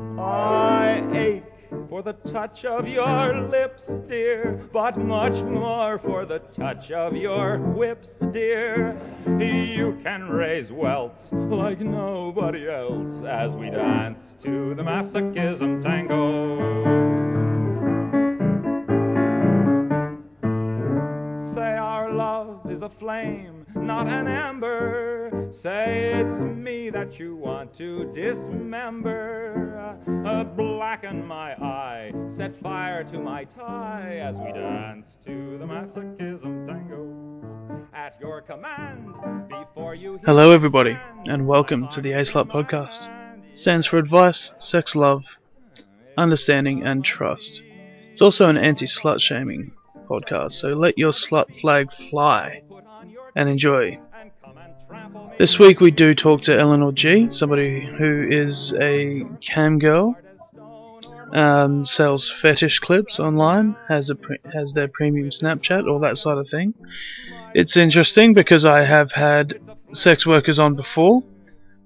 I ache for the touch of your lips, dear, but much more for the touch of your whips, dear. You can raise welts like nobody else as we dance to the masochism tango. Say our love is a flame, not an ember. Say it's me that you want to dismember. Blacken my eye, set fire to my tie as we dance to the masochism tango. At your command, before you hit Hello, the everybody, strand, and my welcome to the heart is A-Slut in my podcast. hand. It stands for advice, sex, love, understanding, and trust. It's also an anti-slut shaming podcast, so let your slut flag fly and enjoy. This week we do talk to Eleanor G, somebody who is a cam girl, sells fetish clips online, has their premium Snapchat, all that sort of thing. It's interesting because I have had sex workers on before,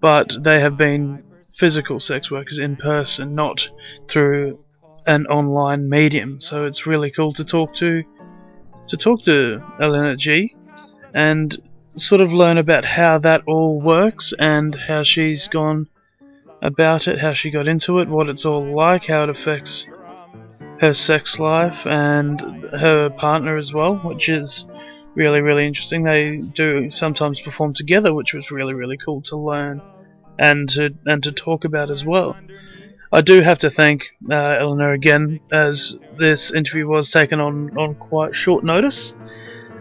but they have been physical sex workers in person, not through an online medium. So it's really cool to talk to Eleanor G and sort of learn about how that all works and how she's gone about it, how she got into it, what it's all like, how it affects her sex life and her partner as well, which is really interesting. They do sometimes perform together, which was really cool to learn and to talk about as well. I do have to thank Eleanor again, as this interview was taken on quite short notice.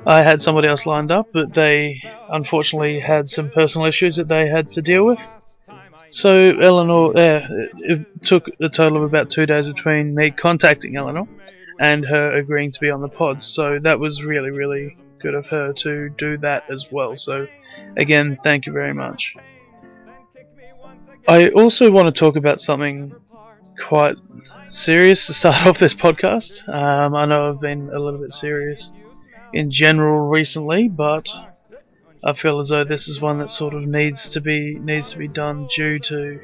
I had somebody else lined up, but they unfortunately had some personal issues that they had to deal with. So Eleanor, it took a total of about 2 days between me contacting Eleanor and her agreeing to be on the pod. So that was really good of her to do that as well. So again, thank you very much. I also want to talk about something quite serious to start off this podcast. I know I've been a little bit serious in general recently, but I feel as though this is one that sort of needs to be done due to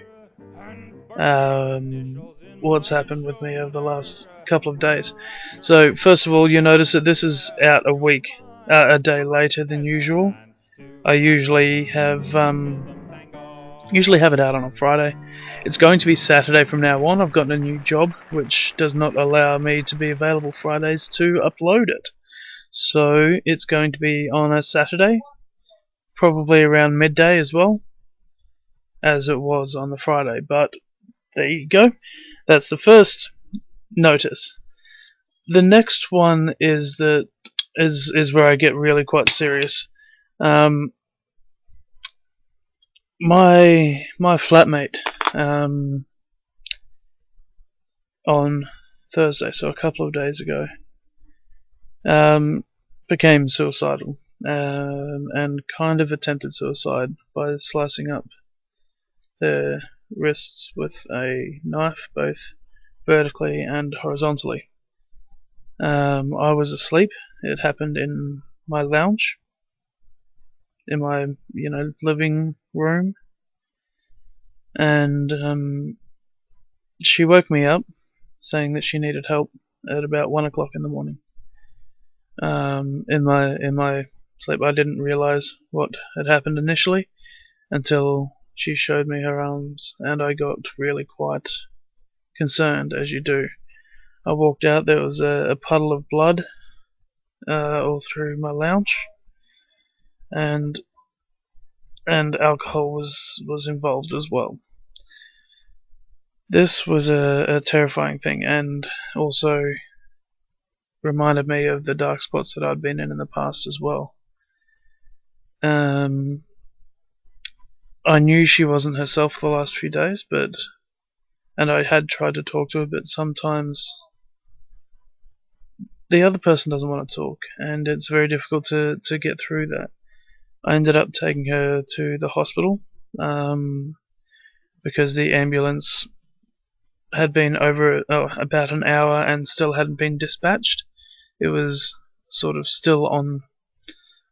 what's happened with me over the last couple of days. So first of all, you notice that this is out a day later than usual. I usually have it out on a Friday. It's going to be Saturday from now on. I've gotten a new job which does not allow me to be available Fridays to upload it. So it's going to be on a Saturday, probably around midday as well, as it was on the Friday. But there you go. That's the first notice. The next one is where I get really quite serious. My flatmate on Thursday, so a couple of days ago, became suicidal and kind of attempted suicide by slicing up their wrists with a knife, both vertically and horizontally. I was asleep. It happened in my lounge, in my living room, and she woke me up saying that she needed help at about 1 o'clock in the morning. In my sleep, I didn't realize what had happened initially until she showed me her arms, and I got really quite concerned, as you do. I walked out. There was a puddle of blood all through my lounge, and alcohol was involved as well. This was a terrifying thing, and also reminded me of the dark spots that I'd been in the past as well. I knew she wasn't herself the last few days, and I had tried to talk to her, but sometimes the other person doesn't want to talk, and it's very difficult to get through that. I ended up taking her to the hospital because the ambulance had been over about an hour and still hadn't been dispatched. It was sort of still on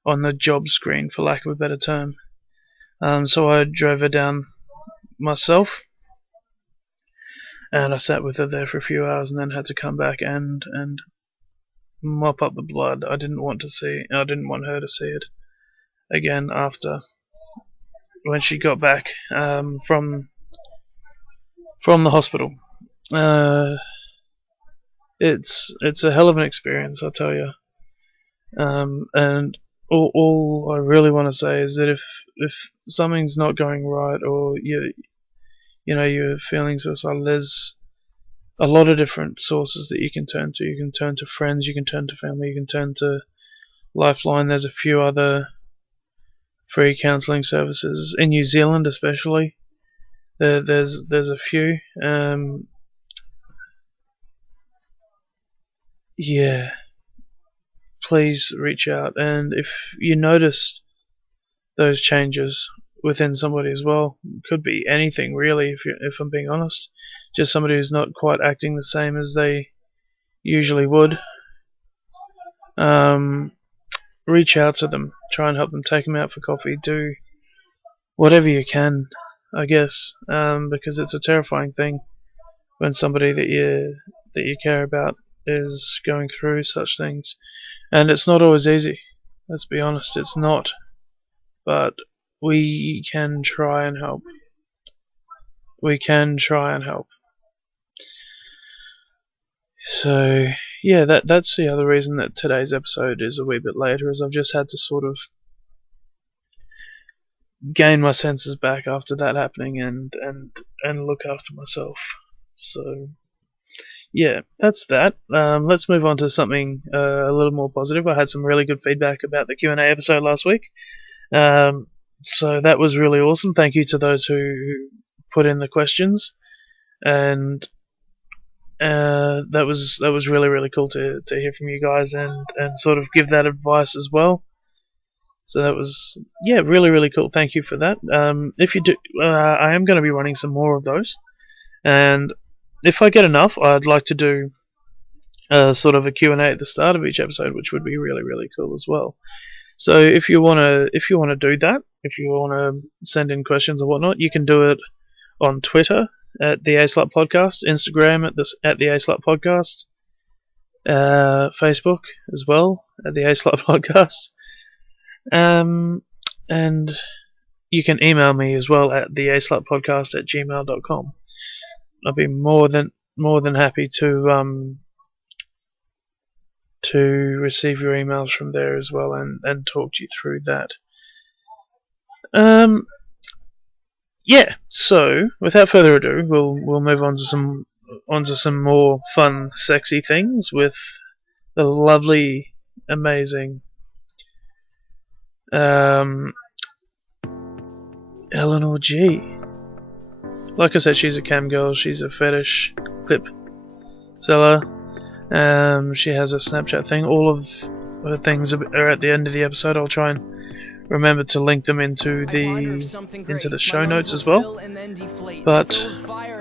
the job screen, for lack of a better term. So I drove her down myself. and I sat with her there for a few hours and then had to come back and mop up the blood. I didn't want her to see it again after when she got back from the hospital. It's a hell of an experience, I tell you. And all I really want to say is that if something's not going right, or your feelings are suicidal, there's a lot of different sources that you can turn to. You can turn to friends, you can turn to family, you can turn to Lifeline. There's a few other free counselling services in New Zealand, especially. There's a few. Yeah, please reach out, and if you notice those changes within somebody as well, could be anything really. If I'm being honest, just somebody who's not quite acting the same as they usually would. Reach out to them, try and help them, take them out for coffee, do whatever you can, I guess, because it's a terrifying thing when somebody that you care about is going through such things, and it's not always easy. Let's be honest, it's not, but we can try and help. We can try and help. So yeah, that's the other reason that today's episode is a wee bit later, is I've just had to sort of gain my senses back after that happening and look after myself. So yeah, that's that. Let's move on to something a little more positive. I had some really good feedback about the Q&A episode last week. So that was really awesome. Thank you to those who put in the questions, and that was really, really cool to hear from you guys and sort of give that advice as well. So that was, yeah, really, really cool. Thank you for that. If you do, I am going to be running some more of those, and if I get enough, I'd like to do sort of a Q&A at the start of each episode, which would be really, really cool as well. So if you wanna do that, if you wanna send in questions or whatnot, you can do it on Twitter at the A-Slut Podcast, Instagram at the A-Slut Podcast, Facebook as well at the A-Slut Podcast, and you can email me as well at the aslutpodcast at gmail.com. I'll be more than happy to receive your emails from there as well and talk to you through that. Yeah, so without further ado, we'll move on to some more fun, sexy things with the lovely, amazing Eleanor G. Like I said, she's a cam girl, she's a fetish clip seller. She has a Snapchat thing. All of her things are at the end of the episode. I'll try and remember to link them into the show notes as well. But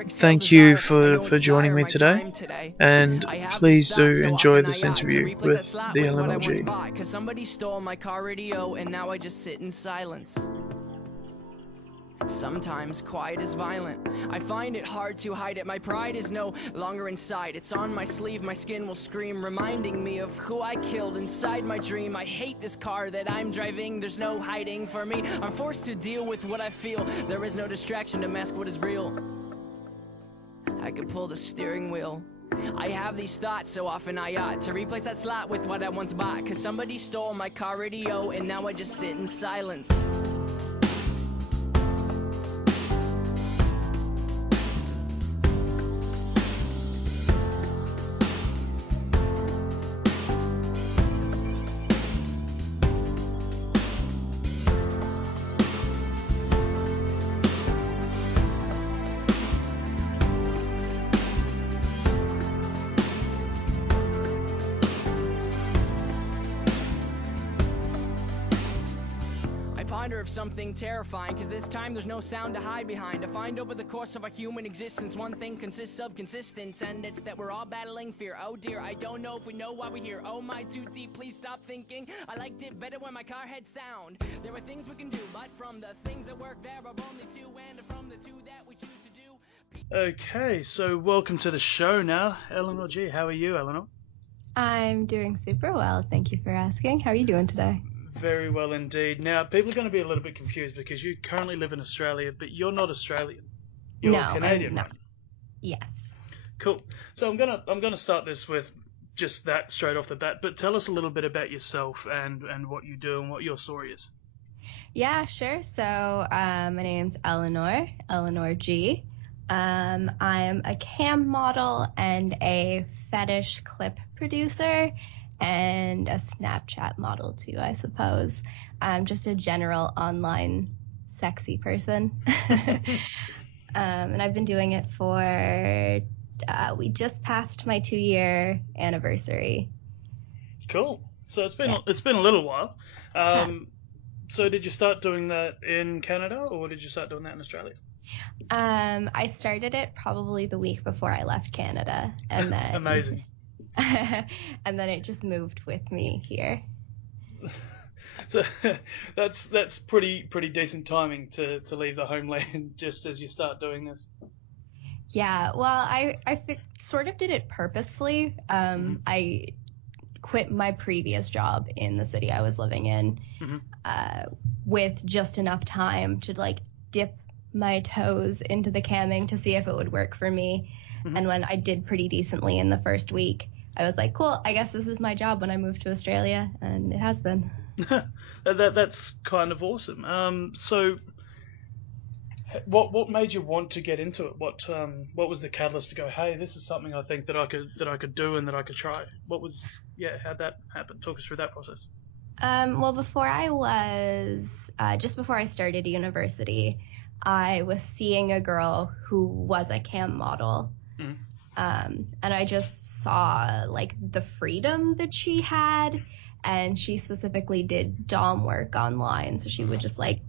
thank you for joining me today, and please do enjoy this interview with the Eleanor G. Somebody stole my car radio and now I just sit in silence. Sometimes quiet is violent. I find it hard to hide it. My pride is no longer inside. It's on my sleeve, my skin will scream, reminding me of who I killed inside my dream. I hate this car that I'm driving. There's no hiding for me. I'm forced to deal with what I feel. There is no distraction to mask what is real. I could pull the steering wheel. I have these thoughts so often I ought to replace that slot with what I once bought. Cause somebody stole my car radio and now I just sit in silence. Of something terrifying, cause this time there's no sound to hide behind. I find over the course of our human existence, one thing consists of consistence, and it's that we're all battling fear. Oh dear, I don't know if we know why we're here. Oh my, too deep, please stop thinking. I liked it better when my car had sound. There are things we can do, but from the things that work there are only two, and from the two that we choose to do Okay, so welcome to the show now, Eleanor G. How are you, Eleanor? I'm doing super well. Thank you for asking. How are you doing today? Very well indeed. Now, people are going to be a little bit confused because you currently live in Australia, but you're not Australian. You're No, Canadian, I'm not. right? Yes. Cool. So I'm gonna start this with just that straight off the bat. But tell us a little bit about yourself and what you do and what your story is. Yeah, sure. So, my name's Eleanor G. I'm a cam model and a fetish clip producer and a Snapchat model too, I suppose. I'm just a general online sexy person. And I've been doing it for, we just passed my 2-year anniversary. Cool. So Yeah. it's been a little while. Has. So did you start doing that in Canada or did you start doing that in Australia? I started it probably the week before I left Canada, and then Amazing. and then it just moved with me here. So that's pretty decent timing to leave the homeland just as you start doing this. Yeah, well, sort of did it purposefully. I quit my previous job in the city I was living in with just enough time to like dip my toes into the camming to see if it would work for me. And when I did pretty decently in the first week, I was like, cool, I guess this is my job when I moved to Australia, and it has been. That's kind of awesome. So what made you want to get into it? What was the catalyst to go, hey, this is something I think that I could do and that I could try? How'd that happen? Talk us through that process. Well, just before I started university, I was seeing a girl who was a cam model. And I just saw like the freedom that she had, and she specifically did dom work online. So she would just like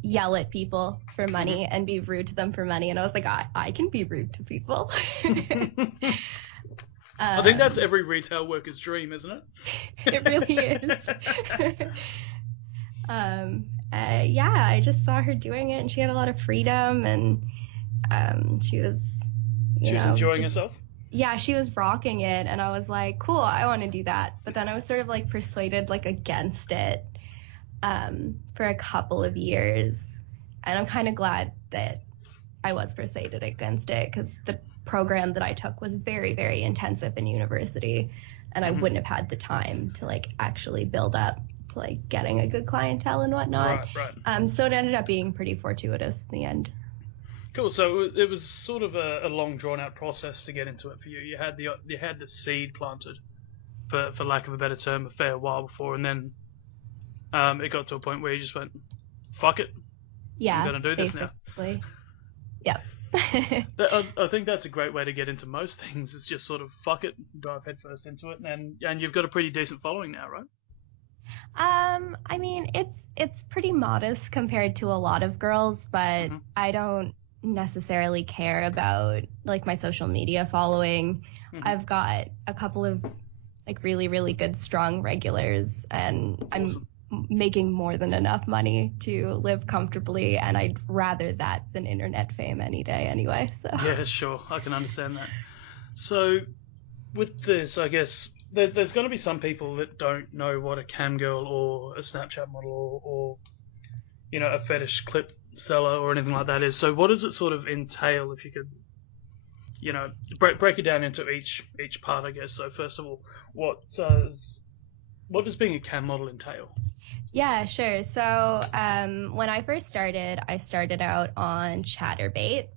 yell at people for money and be rude to them for money. And I was like, I can be rude to people. I think that's every retail worker's dream, isn't it? It really is. Yeah, I just saw her doing it, and she had a lot of freedom, and she was, she was enjoying herself. Yeah, she was rocking it, and I was like, cool, I want to do that. But then I was sort of like persuaded like against it for a couple of years, and I'm kind of glad that I was persuaded against it, because the program that I took was very, very intensive in university, and I wouldn't have had the time to like actually build up to like getting a good clientele and whatnot. Right. So it ended up being pretty fortuitous in the end. Cool. So it was sort of a long, drawn out process to get into it for you. You had the seed planted, for lack of a better term, a fair while before, and then it got to a point where you just went, "Fuck it, Yeah, I'm gonna do this basically. Yep. I think that's a great way to get into most things. It's just sort of fuck it, dive headfirst into it, and you've got a pretty decent following now, right? I mean, it's pretty modest compared to a lot of girls, but I don't necessarily care about like my social media following. I've got a couple of like really, really good, strong regulars, and Awesome. I'm making more than enough money to live comfortably, and I'd rather that than internet fame any day anyway. So Yeah, sure, I can understand that. So with this, I guess there's going to be some people that don't know what a cam girl or a Snapchat model or a fetish clip seller or anything like that is. So what does it sort of entail, if you could break it down into each part, I guess? So first of all, what does being a cam model entail? Yeah, sure. So when I first started, I started out on Chatterbait,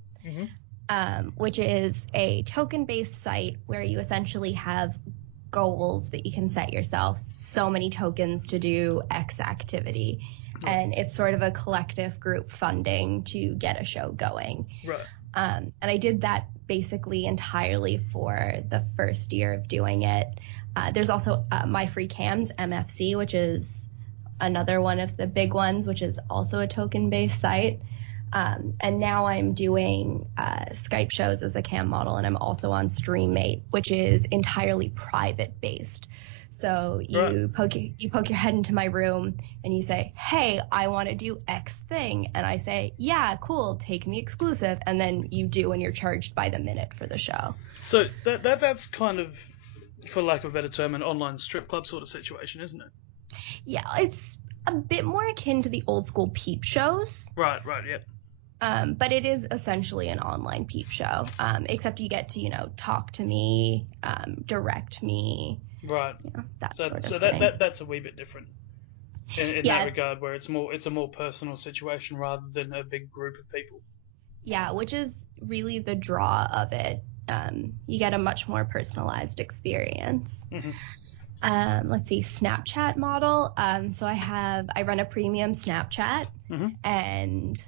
which is a token-based site where you essentially have goals that you can set yourself, so many tokens to do X activity. And it's sort of a collective group funding to get a show going. Right. And I did that basically entirely for the first year of doing it. There's also My Free Cams, MFC, which is another one of the big ones, which is also a token-based site. And now I'm doing Skype shows as a cam model, and I'm also on StreamMate, which is entirely private-based. So you poke your head into my room and you say, hey, I want to do X thing. And I say, yeah, cool, take me exclusive. And then you do, and you're charged by the minute for the show. So that's kind of, for lack of a better term, an online strip club sort of situation, isn't it? Yeah, it's a bit more akin to the old school peep shows. Right, yep. But it is essentially an online peep show, except you get to, talk to me, direct me. Right. That so sort of so thing. that's a wee bit different in that regard, where it's a more personal situation rather than a big group of people. Yeah, which is really the draw of it. You get a much more personalized experience. Mm-hmm. Let's see, Snapchat model. So I run a premium Snapchat, and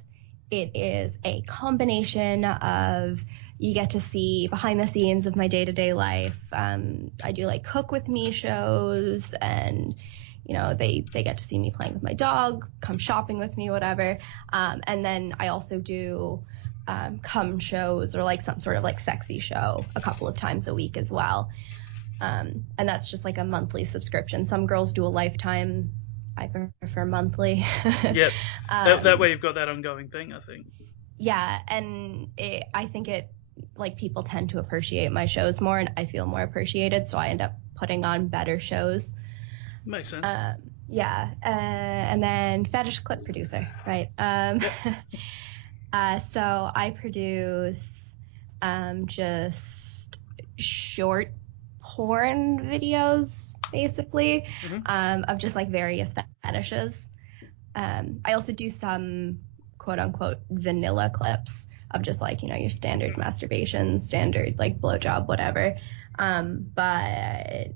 it is a combination of, you get to see behind the scenes of my day-to-day life. I do like cook with me shows, and they get to see me playing with my dog, come shopping with me, whatever. And then I also do cum shows, or like some sort of like sexy show a couple of times a week as well. And that's just like a monthly subscription. Some girls do a lifetime. I prefer monthly. Yep. That way you've got that ongoing thing, I think. Yeah, and I think like people tend to appreciate my shows more, and I feel more appreciated, so I end up putting on better shows. Makes sense. Yeah, and then fetish clip producer, right? So I produce just short porn videos, basically, of just like various fetishes. I also do some quote unquote vanilla clips of just like, your standard masturbation, standard like blowjob, whatever. But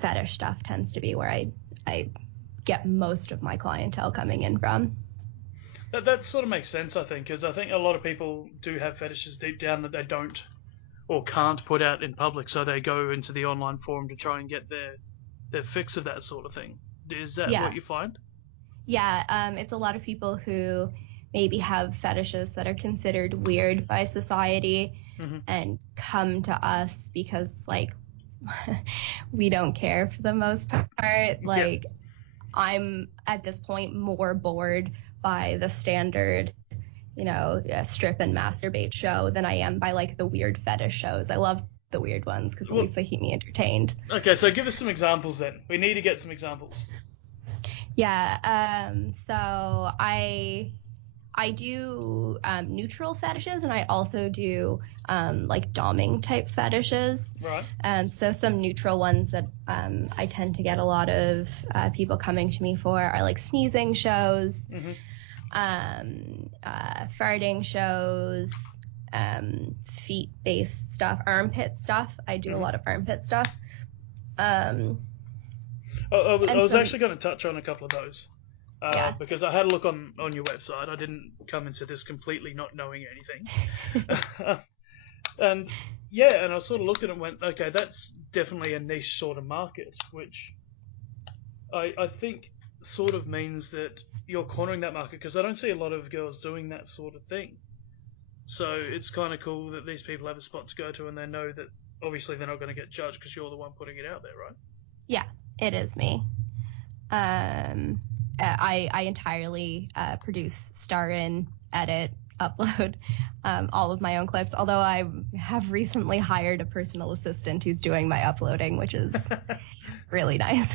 fetish stuff tends to be where I get most of my clientele coming in from. That sort of makes sense, I think, because I think a lot of people do have fetishes deep down that they don't or can't put out in public, so they go into the online forum to try and get their fix of that sort of thing. Is that what you find? Yeah, it's a lot of people who maybe have fetishes that are considered weird by society, and come to us because, like, we don't care for the most part. Like, I'm at this point more bored by the standard, strip and masturbate show than I am by like the weird fetish shows. I love the weird ones because at least they keep me entertained. Okay, so give us some examples then. We need to get some examples. Yeah, so I do neutral fetishes, and I also do like doming type fetishes. Right. So some neutral ones that I tend to get a lot of people coming to me for are like sneezing shows, farting shows, feet-based stuff, armpit stuff. I do a lot of armpit stuff. I was actually going to touch on a couple of those. Because I had a look on your website. I didn't come into this completely not knowing anything. And I sort of looked at it and went, okay, that's definitely a niche sort of market, which I think sort of means that you're cornering that market, because I don't see a lot of girls doing that sort of thing. So it's kind of cool that these people have a spot to go to, and they know that obviously they're not going to get judged because you're the one putting it out there, right? Yeah, it is me. I entirely produce, star in, edit, upload all of my own clips, although I have recently hired a personal assistant who's doing my uploading, which is really nice.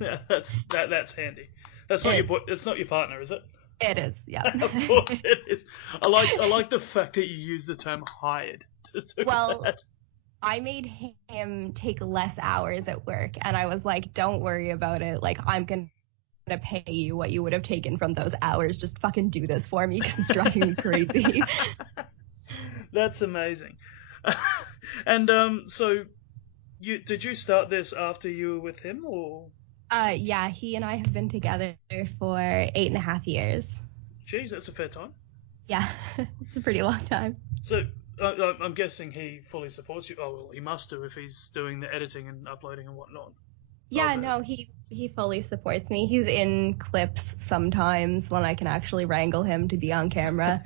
Yeah, that's handy. It's not your partner, is it? It is, yeah. Of course it is. I like the fact that you use the term hired to do that. I made him take less hours at work, and I was like, don't worry about it. Like, I'm going to pay you what you would have taken from those hours. Just fucking do this for me because it's driving me crazy. That's amazing. And so did you start this after you were with him, or? Yeah, he and I have been together for 8.5 years. Jeez, that's a fair time. Yeah, it's a pretty long time. So I'm guessing he fully supports you. Oh, well, he must do if he's doing the editing and uploading and whatnot. Yeah, no, he fully supports me. He's in clips sometimes when I can actually wrangle him to be on camera.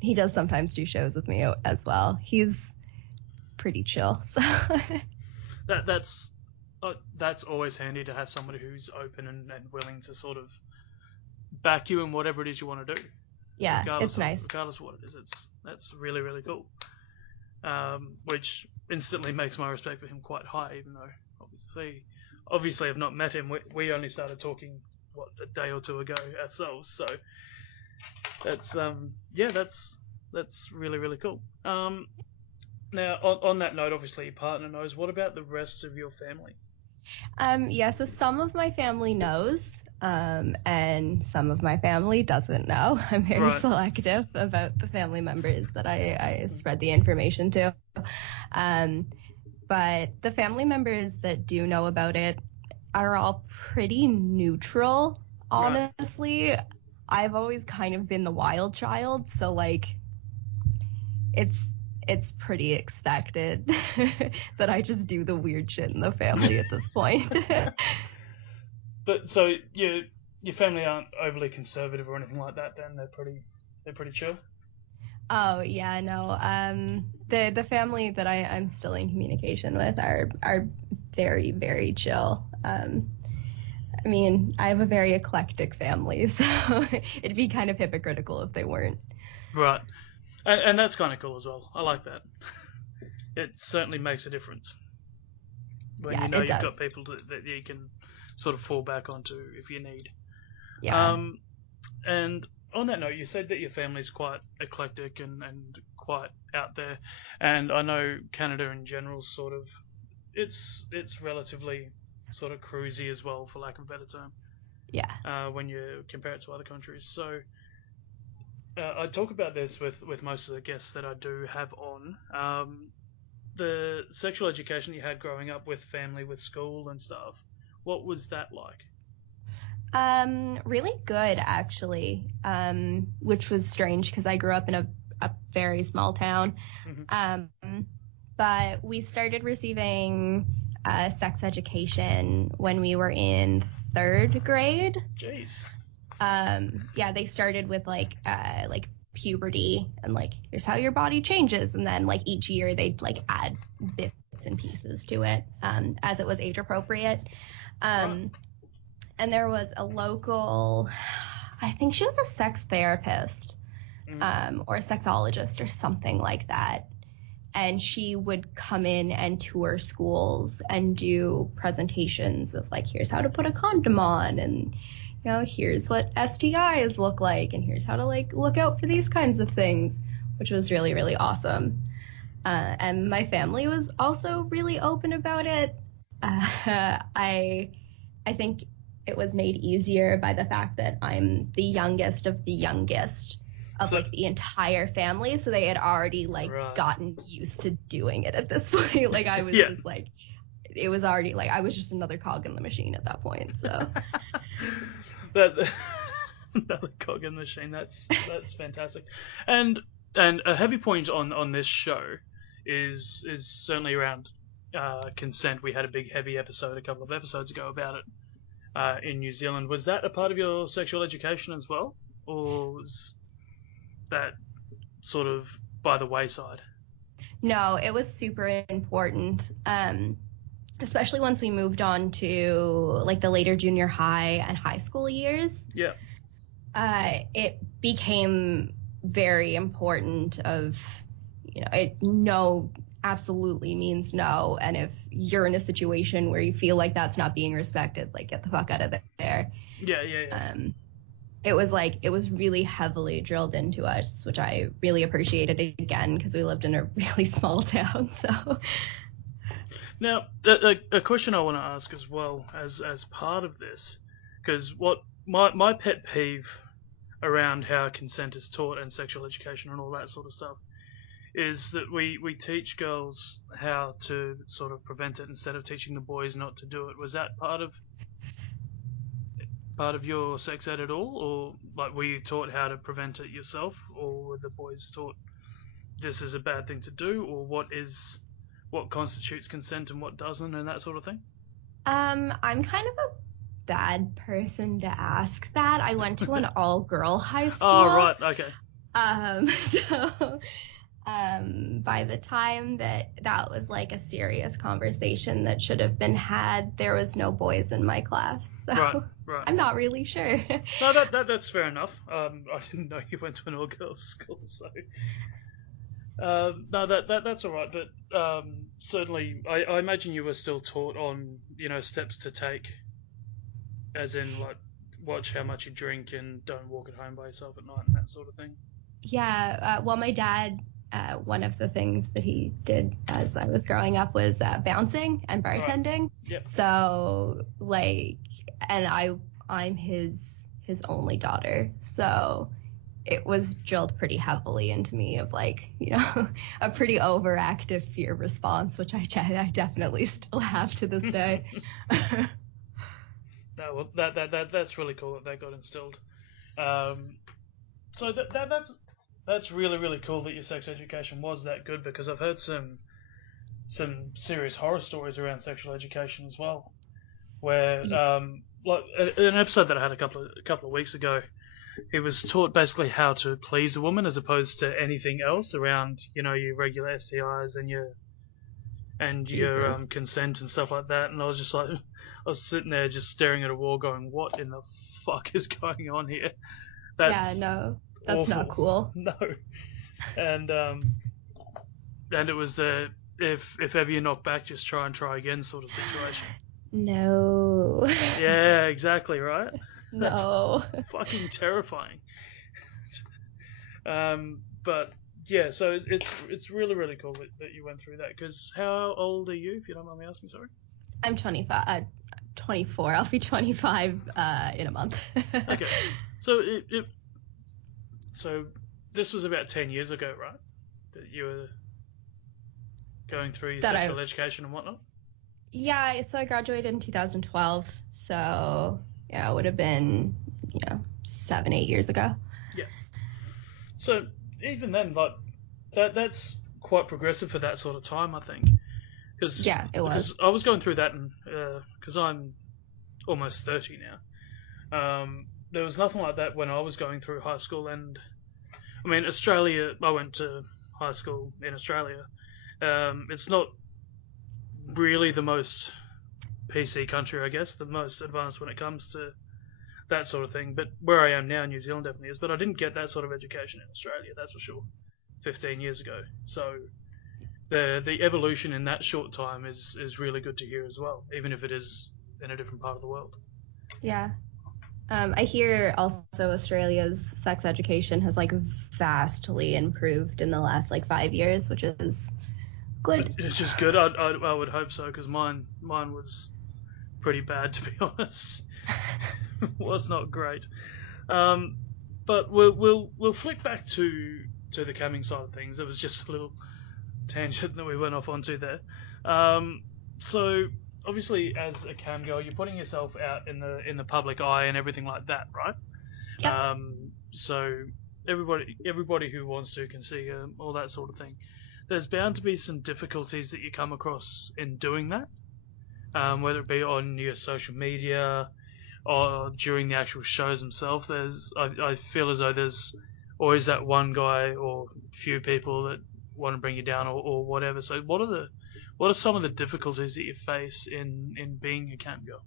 He does sometimes do shows with me as well. He's pretty chill. So. that's always handy to have somebody who's open and willing to sort of back you in whatever it is you want to do. Yeah, it's nice. Regardless of what it is, that's really, really cool. Which instantly makes my respect for him quite high, even though obviously I've not met him. We only started talking a day or two ago ourselves, so that's that's really, really cool. Now on that note, obviously your partner knows. What about the rest of your family? Yeah, so some of my family knows, and some of my family doesn't know. I'm very selective about the family members that I spread the information to. But the family members that do know about it are all pretty neutral, honestly. Right. I've always kind of been the wild child, so like it's pretty expected that I just do the weird shit in the family at this point. But so your family aren't overly conservative or anything like that, then they're pretty chill? Oh yeah, no. The family that I'm still in communication with are very, very chill. I mean, I have a very eclectic family, so it'd be kind of hypocritical if they weren't. Right. And that's kind of cool as well. I like that. It certainly makes a difference when you know you've got people that you can sort of fall back onto if you need. Yeah. And on that note, you said that your family's quite eclectic and quite out there, and I know Canada in general sort of it's relatively sort of cruisy as well, for lack of a better term. Yeah. When you compare it to other countries, so. I talk about this with most of the guests that I do have on. The sexual education you had growing up with family, with school and stuff, what was that like? Really good, actually, which was strange because I grew up in a very small town. Mm-hmm. But we started receiving sex education when we were in 3rd grade. Jeez. Yeah, they started with like puberty and like here's how your body changes, and then like each year they'd like add bits and pieces to it as it was age appropriate. And there was a local, I think she was a sex therapist or a sexologist or something like that, and she would come in and tour schools and do presentations of like here's how to put a condom on, and you know, here's what STIs look like, and here's how to like look out for these kinds of things, which was really, really awesome. And my family was also really open about it. I think it was made easier by the fact that I'm the youngest of the youngest of like the entire family, so they had already like gotten used to doing it at this point. Like I was just like, it was already like I was just another cog in the machine at that point. So. Another cog in the machine. That's fantastic. And a heavy point on this show is certainly around consent. We had a big heavy episode a couple of episodes ago about it in New Zealand. Was that a part of your sexual education as well, or was that sort of by the wayside? No, it was super important. Especially once we moved on to like the later junior high and high school years. Yeah. It became very important of, you know, no absolutely means no. And if you're in a situation where you feel like that's not being respected, like get the fuck out of there. Yeah. It was really heavily drilled into us, which I really appreciated again because we lived in a really small town. So. Now, a question I want to ask as well as part of this, because what my pet peeve around how consent is taught and sexual education and all that sort of stuff is that we teach girls how to sort of prevent it instead of teaching the boys not to do it. Was that part of your sex ed at all, or like were you taught how to prevent it yourself, or were the boys taught this is a bad thing to do, or what constitutes consent and what doesn't, and that sort of thing? I'm kind of a bad person to ask that. I went to an all-girl high school. Oh, right, okay. So By the time that was like a serious conversation that should have been had, there was no boys in my class. So Right. I'm not really sure. No, that's fair enough. I didn't know you went to an all-girls school, so no, that's all right. But certainly, I imagine you were still taught on steps to take, as in like watch how much you drink and don't walk at home by yourself at night and that sort of thing. Yeah, well, my dad, one of the things that he did as I was growing up was bouncing and bartending. Right. Yep. So and I'm his only daughter, so it was drilled pretty heavily into me of like, a pretty overactive fear response, which I definitely still have to this day. No, well, that's really cool that got instilled. So that's really, really cool that your sex education was that good, because I've heard some serious horror stories around sexual education as well, where like an episode that I had a couple of weeks ago, he was taught basically how to please a woman as opposed to anything else around your regular STIs and your consent and stuff like that. And I was just like, I was sitting there just staring at a wall going, what in the fuck is going on here? That's no, awful. that's not cool. No. And it was the if ever you knock back, just try again sort of situation. No. Yeah, exactly, right? No. That's fucking terrifying. But yeah, so it's really, really cool that you went through that. Because how old are you, if you don't mind me asking? Sorry. I'm 25. 24. I'll be 25 in a month. Okay, so so this was about 10 years ago, right? That you were going through your sexual education and whatnot. Yeah, so I graduated in 2012. So yeah, it would have been 7-8 years ago. Yeah. So even then, like that's quite progressive for that sort of time, I think. Yeah, it was. Because I was going through that, and because I'm almost 30 now, there was nothing like that when I was going through high school. And I mean, Australia, I went to high school in Australia. It's not really the most PC country, I guess, the most advanced when it comes to that sort of thing. But where I am now, New Zealand definitely is. But I didn't get that sort of education in Australia, that's for sure, 15 years ago. So the evolution in that short time is really good to hear as well, even if it is in a different part of the world. Yeah. I hear also Australia's sex education has like vastly improved in the last like 5 years, which is good. It's just good. I would hope so, because mine was pretty bad, to be honest. Was not great. But we'll flick back to the camming side of things. It was just a little tangent that we went off onto there. So obviously, as a cam girl, you're putting yourself out in the public eye and everything like that, right? Yeah. So everybody who wants to can see all that sort of thing. There's bound to be some difficulties that you come across in doing that, whether it be on your social media or during the actual shows themselves. I feel as though there's always that one guy or few people that want to bring you down or whatever. So what are some of the difficulties that you face in being a cam girl?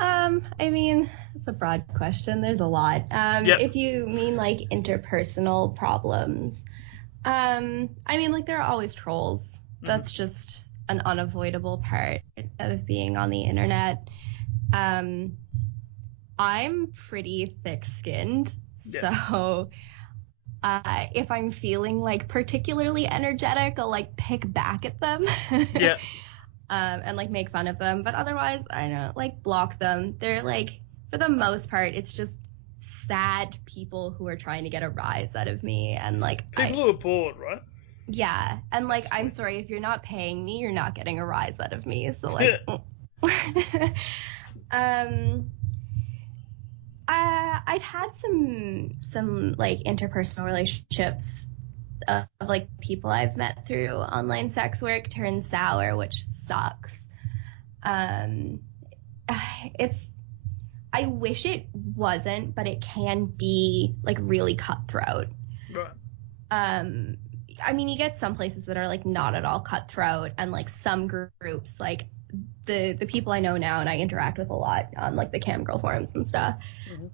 I mean, it's a broad question. There's a lot. Yep. If you mean like interpersonal problems, I mean, like there are always trolls. That's just an unavoidable part of being on the internet. I'm pretty thick-skinned, so if I'm feeling like particularly energetic, I'll like pick back at them. Yeah. And like make fun of them, but otherwise I don't like block them. They're like, for the most part, it's just sad people who are trying to get a rise out of me, and like people who are bored, right? Yeah, and like I'm sorry, if you're not paying me, you're not getting a rise out of me. So like, I've had some like interpersonal relationships of like people I've met through online sex work turn sour, which sucks. I wish it wasn't, but it can be like really cutthroat. Right. I mean, you get some places that are like not at all cutthroat, and like some groups, like the people I know now and I interact with a lot on like the cam girl forums and stuff,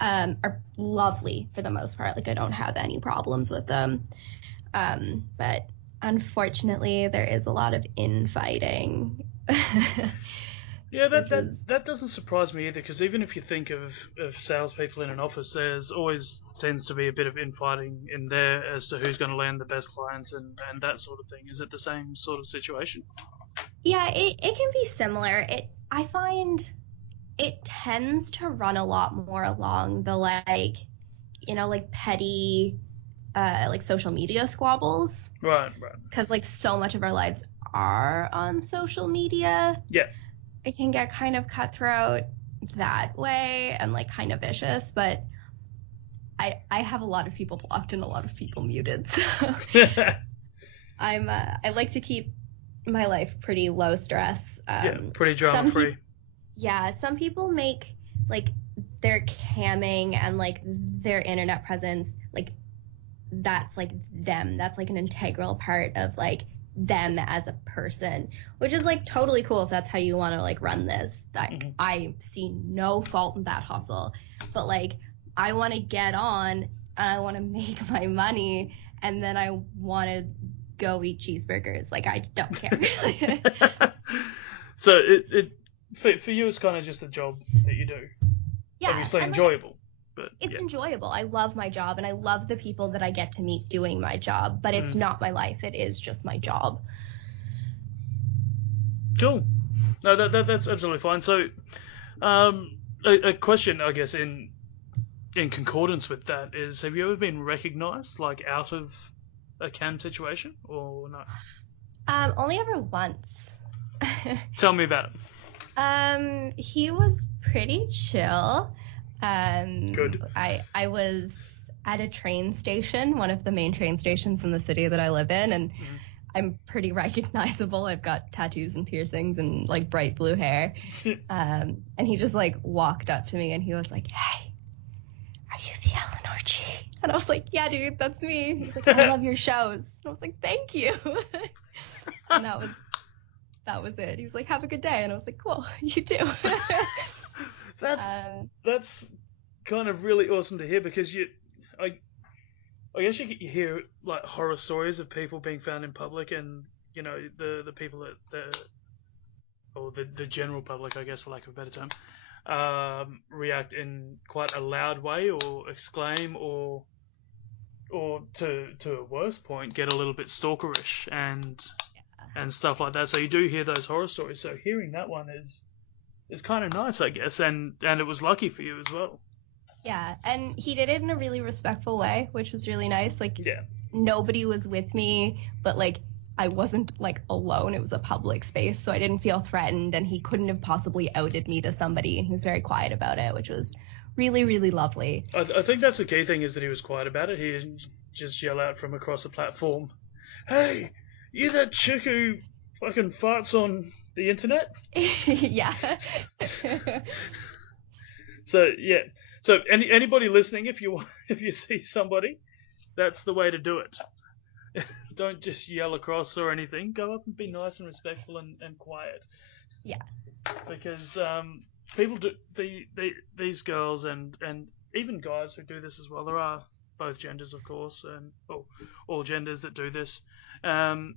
are lovely for the most part. Like I don't have any problems with them. But unfortunately, there is a lot of infighting. Yeah, which is that doesn't surprise me either, because even if you think of salespeople in an office, there's always tends to be a bit of infighting in there as to who's going to land the best clients and that sort of thing. Is it the same sort of situation? yeah, it can be similar. I find it tends to run a lot more along the like, like petty like social media squabbles, Right. because like so much of our lives are on social media. Yeah. It can get kind of cutthroat that way and like kind of vicious, but I have a lot of people blocked and a lot of people muted, so I like to keep my life pretty low stress. Yeah, pretty drama free. Yeah, some people make like their camming and like their internet presence like that's like them. That's like an integral part of like them as a person, which is like totally cool if that's how you want to like run this. Like I see no fault in that hustle, but like I want to get on and I want to make my money and then I want to go eat cheeseburgers. Like I don't care. So it for you it's kind of just a job that you do. Yeah, obviously and, enjoyable. But it's enjoyable. I love my job and I love the people that I get to meet doing my job, but it's not my life. It is just my job. Cool. No, that's absolutely fine. So, a question, I guess, in concordance with that is, have you ever been recognised, like, out of a cam situation, or not? Only ever once. Tell me about it. He was pretty chill. Good. I was at a train station, one of the main train stations in the city that I live in, and I'm pretty recognizable. I've got tattoos and piercings and like bright blue hair. And he just like walked up to me and he was like, "Hey, are you the Eleanor G?" And I was like, "Yeah, dude, that's me." He's like, "I love your shows." And I was like, "Thank you." And that was it. He was like, "Have a good day." And I was like, "Cool, you too." That's kind of really awesome to hear, because I guess you hear like horror stories of people being found in public, and the people that the general public, I guess, for lack of a better term, react in quite a loud way or exclaim or to a worse point get a little bit stalkerish and stuff like that. So you do hear those horror stories. So hearing that one is kind of nice, I guess, and it was lucky for you as well. Yeah, and he did it in a really respectful way, which was really nice. Like, nobody was with me, but like I wasn't like alone. It was a public space, so I didn't feel threatened, and he couldn't have possibly outed me to somebody, and he was very quiet about it, which was really, really lovely. I think that's the key thing, is that he was quiet about it. He didn't just yell out from across the platform, "Hey, you that chick who fucking farts on the internet?" Yeah. So yeah. So anybody listening, if you see somebody, that's the way to do it. Don't just yell across or anything. Go up and be nice and respectful and quiet. Yeah. Because people do these girls and even guys who do this as well. There are both genders, of course, and all genders that do this. And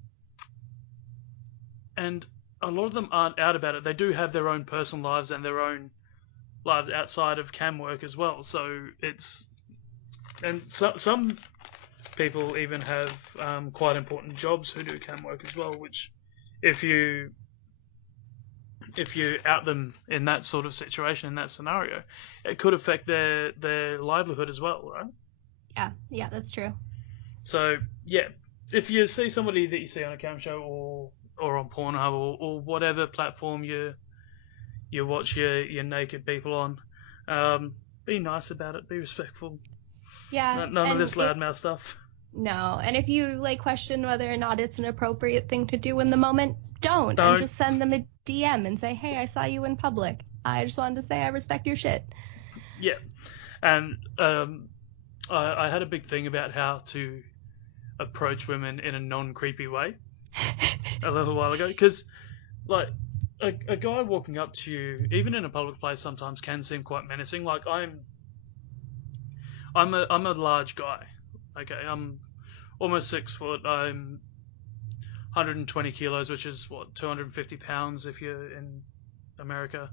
a lot of them aren't out about it. They do have their own personal lives and their own lives outside of cam work as well. So some people even have quite important jobs who do cam work as well, which if you out them in that sort of situation, in that scenario, it could affect their livelihood as well, right? Yeah, that's true. So yeah, if you see somebody that you see on a cam show or on Pornhub or whatever platform you watch your naked people on, be nice about it, be respectful. Yeah. None of this loudmouth stuff. No, and if you like question whether or not it's an appropriate thing to do in the moment, don't. And just send them a DM and say, "Hey, I saw you in public. I just wanted to say I respect your shit." Yeah, and I had a big thing about how to approach women in a non-creepy way a little while ago, because like a guy walking up to you, even in a public place, sometimes can seem quite menacing. Like I'm a large guy. Okay, I'm almost 6 foot. I'm 120 kilos, which is what 250 pounds if you're in America.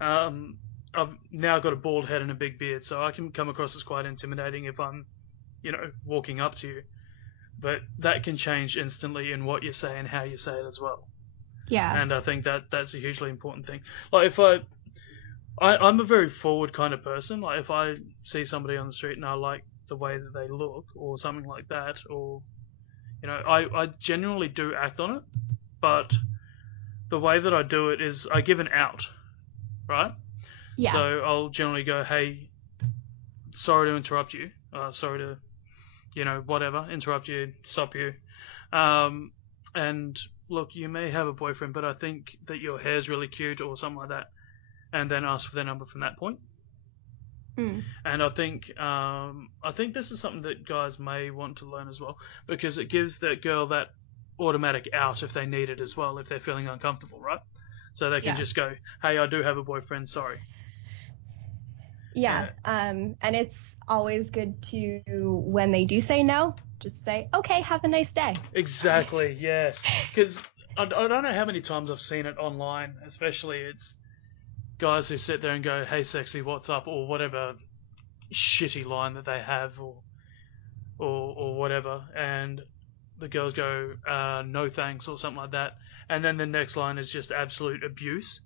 I've now got a bald head and a big beard, so I can come across as quite intimidating if I'm, walking up to you. But that can change instantly in what you say and how you say it as well. Yeah. And I think that's a hugely important thing. Like if I'm a very forward kind of person. Like if I see somebody on the street and I like the way that they look or something like that, or I genuinely do act on it. But the way that I do it is I give an out, right? Yeah. So I'll generally go, hey, sorry to interrupt you. Sorry to, whatever, interrupt you, stop you. And look, you may have a boyfriend, but I think that your hair's really cute or something like that. And then ask for their number from that point. Mm. And I think this is something that guys may want to learn as well, because it gives that girl that automatic out if they need it as well, if they're feeling uncomfortable, right? So they can just go, hey, I do have a boyfriend, sorry. Yeah, and it's always good to, when they do say no, just say, okay, have a nice day. Exactly, yeah. Because I don't know how many times I've seen it online, especially it's guys who sit there and go, hey, sexy, what's up, or whatever shitty line that they have, or whatever, and the girls go, no thanks, or something like that, and then the next line is just absolute abuse,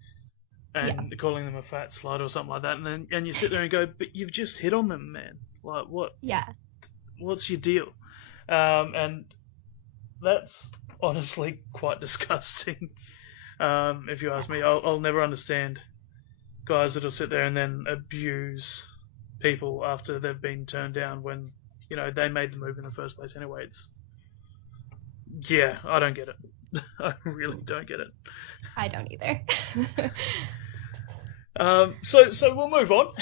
and calling them a fat slut or something like that, and you sit there and go, but you've just hit on them, man. Like, what? Yeah. What's your deal? And that's honestly quite disgusting. If you ask me, I'll never understand guys that'll sit there and then abuse people after they've been turned down when they made the move in the first place anyway. I don't get it. I really don't get it. I don't either. So we'll move on.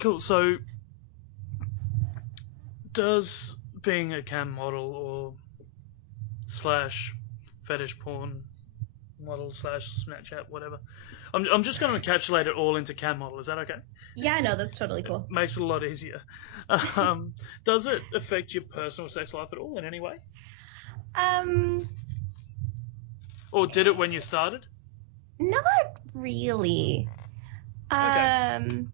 Cool. So does being a cam model or / fetish porn model / Snapchat, whatever, I'm just going to encapsulate it all into cam model. Is that okay? Yeah, no, that's totally cool. It makes it a lot easier. Does it affect your personal sex life at all in any way? Or did it when you started? Not really. Okay.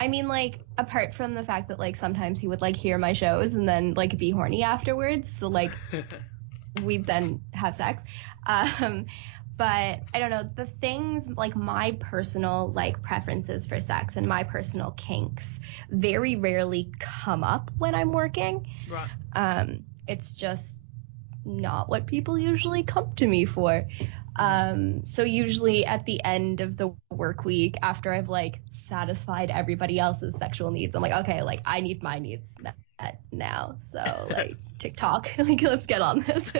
I mean, like, apart from the fact that, like, sometimes he would, like, hear my shows and then, like, be horny afterwards, so, like, we'd then have sex. But I don't know, the things, like, my personal, like, preferences for sex and my personal kinks very rarely come up when I'm working. Right. It's just not what people usually come to me for. So usually at the end of the work week, after I've, like, satisfied everybody else's sexual needs, I'm like, okay, like, I need my needs met now. So, like, TikTok, like, let's get on this.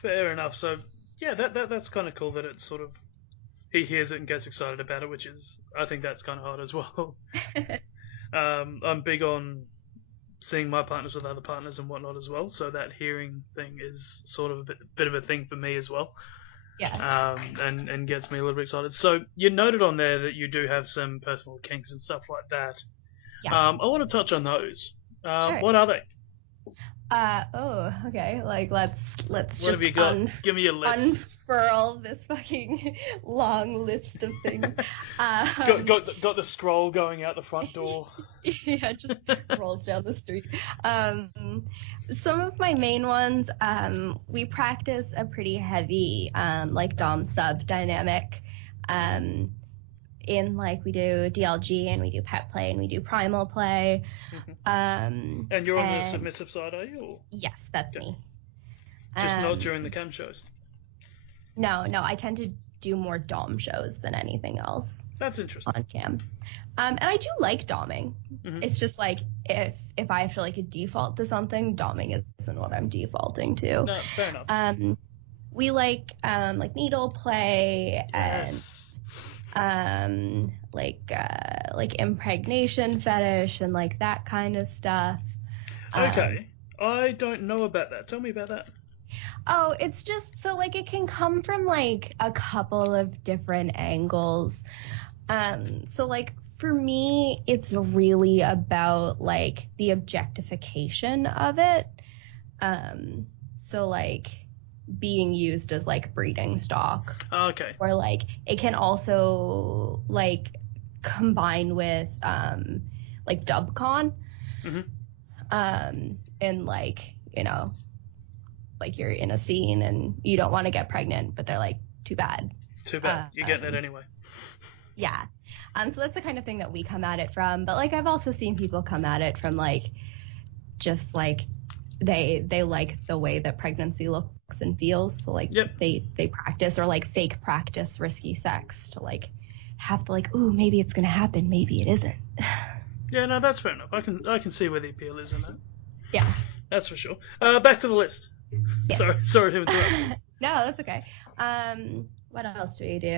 Fair enough. So, yeah, that's kind of cool that it's sort of, he hears it and gets excited about it, which is, I think that's kind of hard as well. I'm big on seeing my partners with other partners and whatnot as well, so that hearing thing is sort of a bit of a thing for me as well. Yeah. And gets me a little bit excited. So you noted on there that you do have some personal kinks and stuff like that. Yeah. I want to touch on those. Sure. What are they? Okay. Like, let's What just have you got? Give me a list. unfurl this fucking long list of things. Got the scroll going out the front door. Yeah, just rolls down the street. Some of my main ones, we practice a pretty heavy, like, dom sub dynamic. In, like, we do DLG and we do pet play and we do primal play. And you're on the submissive side, are you? Or? Yes, that's me. Just not during the cam shows? No, I tend to do more dom shows than anything else. That's interesting. On cam. And I do like doming. Mm-hmm. It's just, like, if I have to, like, default to something, doming isn't what I'm defaulting to. No, fair enough. We like needle play and... Yes. like impregnation fetish and like that kind of stuff. Okay. I don't know about that. Tell me about that. Oh, it's just so like it can come from like a couple of different angles. So like for me, it's really about like the objectification of it. So like being used as like breeding stock, Okay. or like it can also like combine with like dubcon, and like like you're in a scene and you don't want to get pregnant, but they're like, too bad. Too bad. You're getting it anyway. Yeah. So that's the kind of thing that we come at it from. But like I've also seen people come at it from like just like they like the way that pregnancy looks and feels. So like they practice or like fake practice risky sex to like have to like, ooh, maybe it's gonna happen, maybe it isn't. Yeah, no, that's fair enough. I can see where the appeal is in that. Yeah. That's for sure. Back to the list. Yes. Sorry to interrupt. No, that's okay. What else do we do? We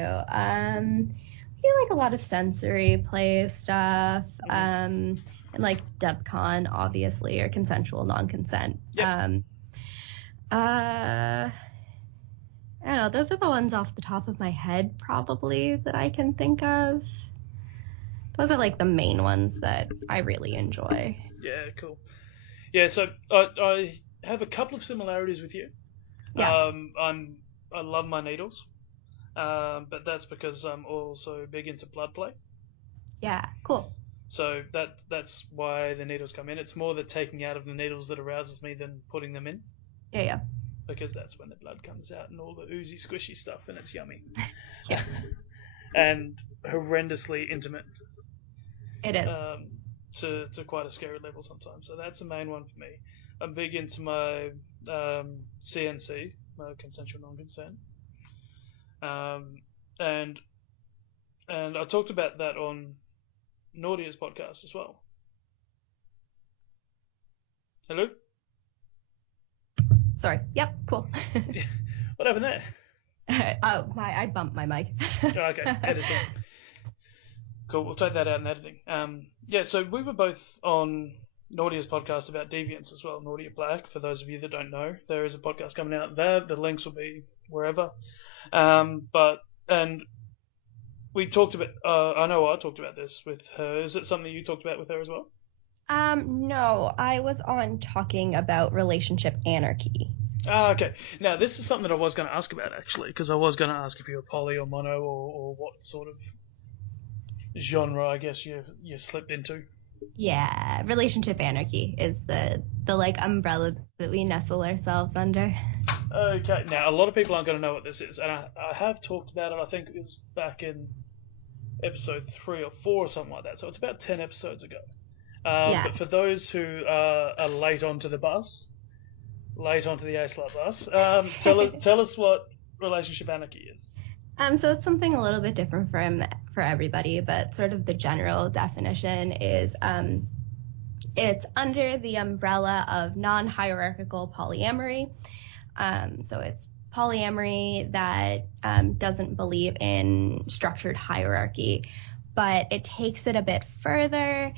do like a lot of sensory play stuff. And like dubcon, obviously, or consensual non-consent. Yep. I don't know. Those are the ones off the top of my head, probably, that I can think of. Those are like the main ones that I really enjoy. Yeah, cool. Yeah, so I have a couple of similarities with you. Yeah. I love my needles, but that's because I'm also big into blood play. Yeah, cool. So that's why the needles come in. It's more the taking out of the needles that arouses me than putting them in. Yeah. Because that's when the blood comes out and all the oozy, squishy stuff, and it's yummy. Yeah. And horrendously intimate. It is. To quite a scary level sometimes. So that's the main one for me. I'm big into my CNC, my consensual non-consent. And I talked about that on Naughtia's podcast as well. Hello? Sorry. Yep. Cool. What happened there? I bumped my mic. Okay, editing. Cool, we'll take that out in editing. Yeah, so we were both on Naughtia's podcast about deviance as well, Naughtia Black. For those of you that don't know, there is a podcast coming out there. The links will be wherever. And we talked about. I know I talked about this with her. Is it something you talked about with her as well? No, I was on talking about relationship anarchy. Okay. Now, this is something that I was going to ask about, actually, because I was going to ask if you were poly or mono or what sort of genre, I guess, you slipped into. Yeah, relationship anarchy is the like umbrella that we nestle ourselves under. Okay. Now, a lot of people aren't going to know what this is, and I have talked about it, I think it was back in episode 3 or 4 or something like that, so it's about 10 episodes ago. But for those who are late onto the bus, late onto the A-Slut bus, tell us what relationship anarchy is. So it's something a little bit different for everybody, but sort of the general definition is it's under the umbrella of non-hierarchical polyamory. So it's polyamory that doesn't believe in structured hierarchy, but it takes it a bit further.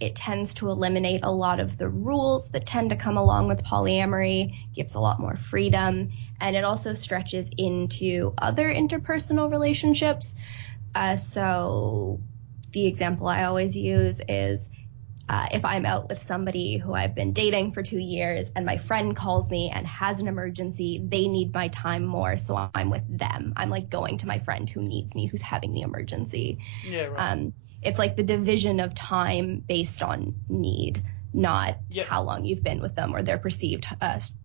It tends to eliminate a lot of the rules that tend to come along with polyamory, gives a lot more freedom, and it also stretches into other interpersonal relationships. So the example I always use is if I'm out with somebody who I've been dating for 2 years and my friend calls me and has an emergency, they need my time more, so I'm with them. I'm like going to my friend who needs me, who's having the emergency. Yeah, right. It's like the division of time based on need, not how long you've been with them or their perceived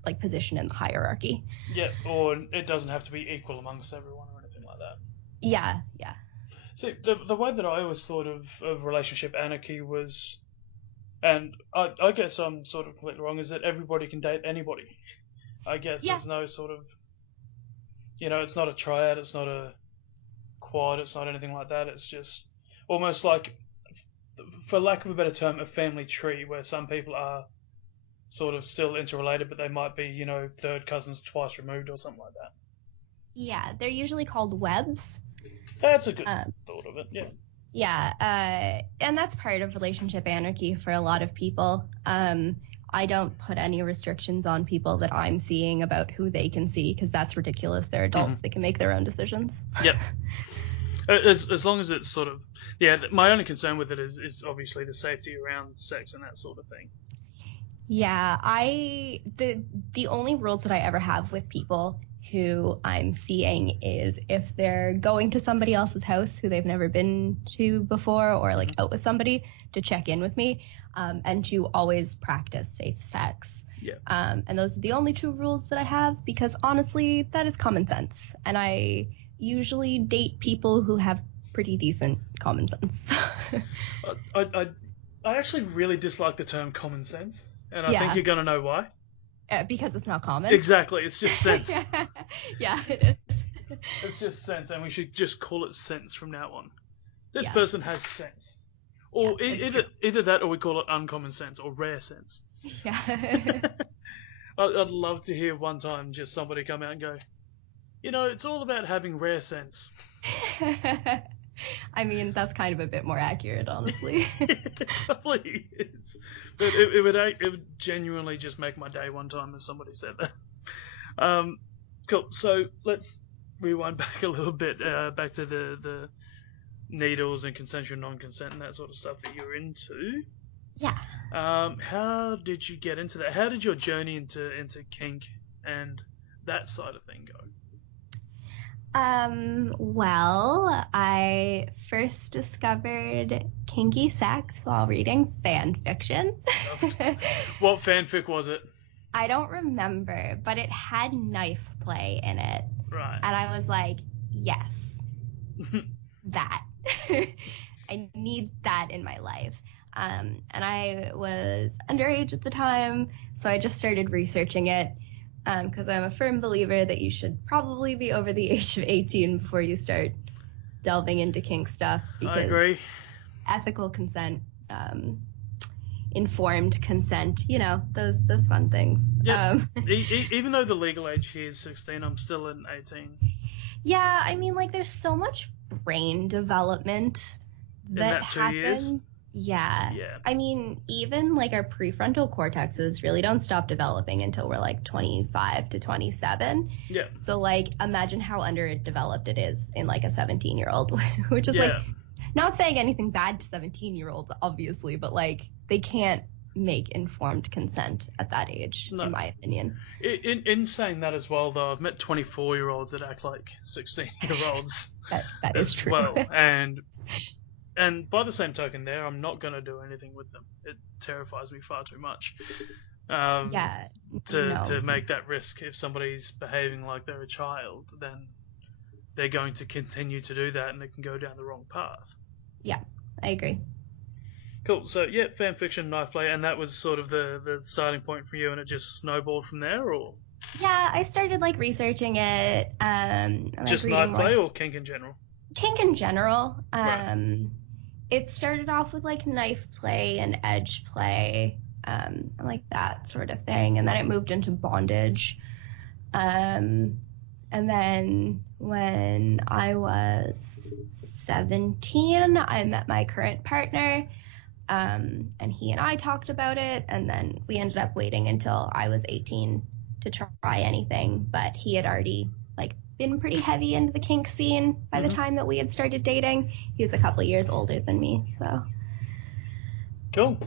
like position in the hierarchy. Yeah, or it doesn't have to be equal amongst everyone or anything like that. Yeah. See, the way that I always thought of relationship anarchy was, and I guess I'm sort of completely wrong, is that everybody can date anybody. I guess there's no sort of, it's not a triad, it's not a quad, it's not anything like that. It's just almost like, for lack of a better term, a family tree where some people are sort of still interrelated, but they might be, third cousins twice removed or something like that. Yeah, they're usually called webs. That's a good thought of it. Yeah. Yeah, and that's part of relationship anarchy for a lot of people. I don't put any restrictions on people that I'm seeing about who they can see, because that's ridiculous. They're adults. They can make their own decisions. Yep. As long as it's sort of... Yeah, my only concern with it is obviously the safety around sex and that sort of thing. Yeah, the only rules that I ever have with people who I'm seeing is if they're going to somebody else's house who they've never been to before, or like out with somebody, to check in with me, and to always practice safe sex. Yeah. And those are the only two rules that I have, because honestly, that is common sense. And I usually date people who have pretty decent common sense. I actually really dislike the term common sense, and I Yeah. think you're going to know why. Because it's not common. Exactly, it's just sense. Yeah, it is. It's just sense, and we should just call it sense from now on. This Yeah. person has sense. Or Yeah, either that, or we call it uncommon sense, or rare sense. Yeah. I'd love to hear one time just somebody come out and go, it's all about having rare sense. I mean, that's kind of a bit more accurate, honestly. It probably is. But it would genuinely just make my day one time if somebody said that. Cool. So let's rewind back a little bit, back to the needles and consensual non-consent and that sort of stuff that you're into. Yeah. How did you get into that? How did your journey into kink and that side of thing go? Well, I first discovered kinky sex while reading fan fiction. What fanfic was it? I don't remember, but it had knife play in it. Right. And I was like, yes, that. I need that in my life. And I was underage at the time, so I just started researching it, because I'm a firm believer that you should probably be over the age of 18 before you start delving into kink stuff. Because I agree. Ethical consent, informed consent, those fun things. Yeah. Even though the legal age here is 16, I'm still an 18. Yeah, I mean, like, there's so much brain development that 2 happens. years? Yeah. I mean, even like our prefrontal cortexes really don't stop developing until we're like 25 to 27. Yeah. So like, imagine how underdeveloped it is in like a 17-year-old, which is like, not saying anything bad to 17-year-olds, obviously, but like, they can't make informed consent at that age, in my opinion. In saying that as well, though, I've met 24-year-olds that act like 16-year-olds. that is true. Well, and by the same token there, I'm not going to do anything with them. It terrifies me far too much. To make that risk. If somebody's behaving like they're a child, then they're going to continue to do that, and it can go down the wrong path. Yeah, I agree. Cool. So, yeah, fan fiction, knife play, and that was sort of the starting point for you, and it just snowballed from there, or? Yeah, I started, like, researching it. And just knife play or kink in general? Kink in general. Right. It started off with, like, knife play and edge play, like that sort of thing, and then it moved into bondage. And then when I was 17, I met my current partner, and he and I talked about it, and then we ended up waiting until I was 18 to try anything, but he had already like been pretty heavy into the kink scene by the time that we had started dating. He was a couple years older than me, so. Cool.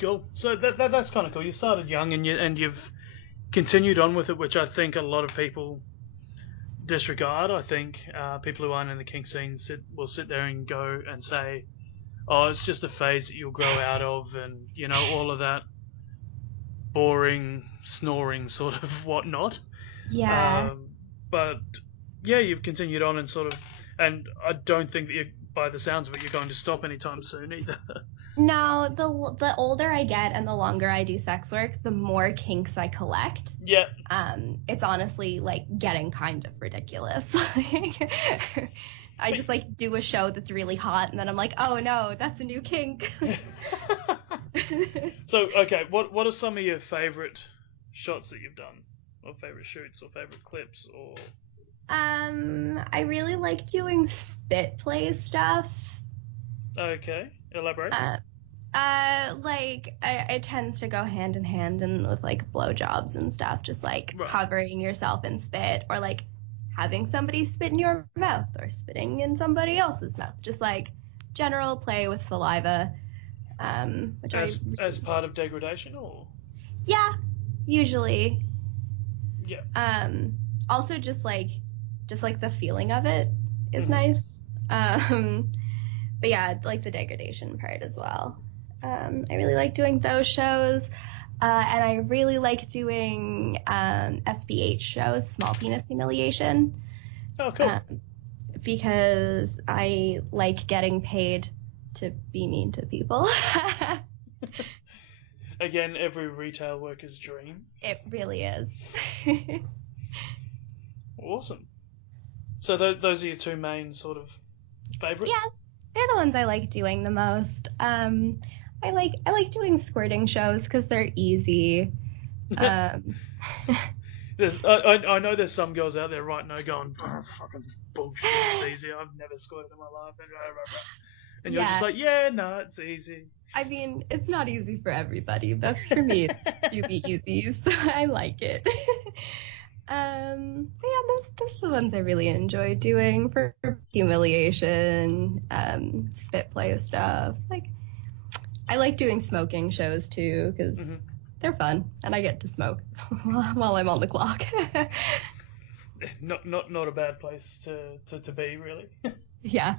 Cool. So that's kind of cool. You started young, and you've continued on with it, which I think a lot of people disregard. I think people who aren't in the kink scene will sit there and go and say, "Oh, it's just a phase that you'll grow out of," and all of that boring snoring sort of whatnot. Yeah. But yeah, you've continued on and I don't think that by the sounds of it, you're going to stop anytime soon either. No, the older I get and the longer I do sex work, the more kinks I collect. Yeah. It's honestly like getting kind of ridiculous. I just like do a show that's really hot, and then I'm like, oh no, that's a new kink. So, okay, what are some of your favorite shots that you've done, or favorite shoots, or favorite clips, or I really like doing spit play stuff. Okay, elaborate. It tends to go hand in hand and with like blowjobs and stuff, just like Right. covering yourself in spit or like having somebody spit in your mouth or spitting in somebody else's mouth, just like general play with saliva. Which As part of degradation, or yeah, usually. yeah. Also just like the feeling of it is nice. But yeah, like the degradation part as well. I really like doing those shows. And I really like doing SPH shows, small penis humiliation. Oh, cool. Because I like getting paid to be mean to people. Again, every retail worker's dream. It really is. Awesome. So those are your two main sort of favorites? Yeah, they're the ones I like doing the most. I like doing squirting shows because they're easy. I know there's some girls out there right now going, oh, fucking bullshit, it's easy, I've never squirted in my life, and you're just like, yeah, no, it's easy. I mean, it's not easy for everybody, but for me, it's really easy, so I like it. But yeah, those are the ones I really enjoy doing for humiliation, spit play stuff. Like, I like doing smoking shows too because they're fun, and I get to smoke while I'm on the clock. Not a bad place to be, really. Yeah.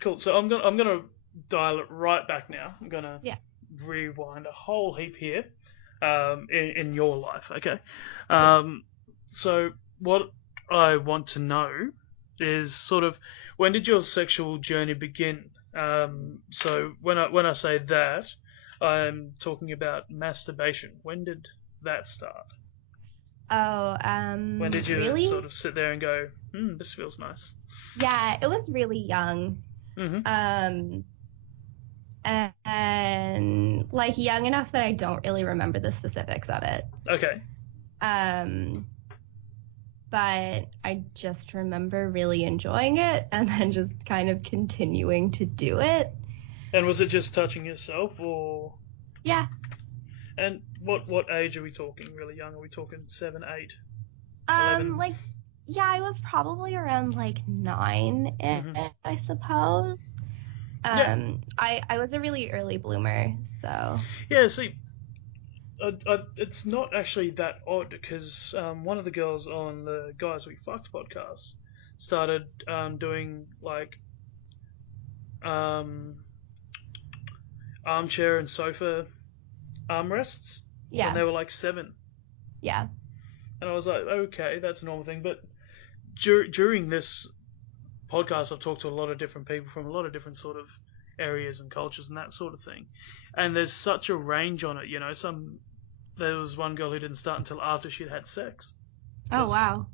Cool. So I'm gonna dial it right back now. I'm gonna Yeah. rewind a whole heap here. In your life, okay. So what I want to know is sort of when did your sexual journey begin? So when I say that, I'm talking about masturbation. When did that start? Oh, When did you really? sort of sit there and go, this feels nice? Yeah, it was really young. And like young enough that I don't really remember the specifics of it. Okay. But I just remember really enjoying it and then just kind of continuing to do it. And was it just touching yourself, or? Yeah. And what age are we talking? Really young? Are we talking 7, 8, 11? Like, yeah, I was probably around like 9, I suppose. I was a really early bloomer, so. Yeah, see, it's not actually that odd because one of the girls on the Guys We Fucked podcast started doing like armchair and sofa armrests when they were like 7. Yeah. And I was like, okay, that's a normal thing. But during this podcast, I've talked to a lot of different people from a lot of different sort of areas and cultures and that sort of thing. And there's such a range on it, you know. There was one girl who didn't start until after she'd had sex. Oh, wow.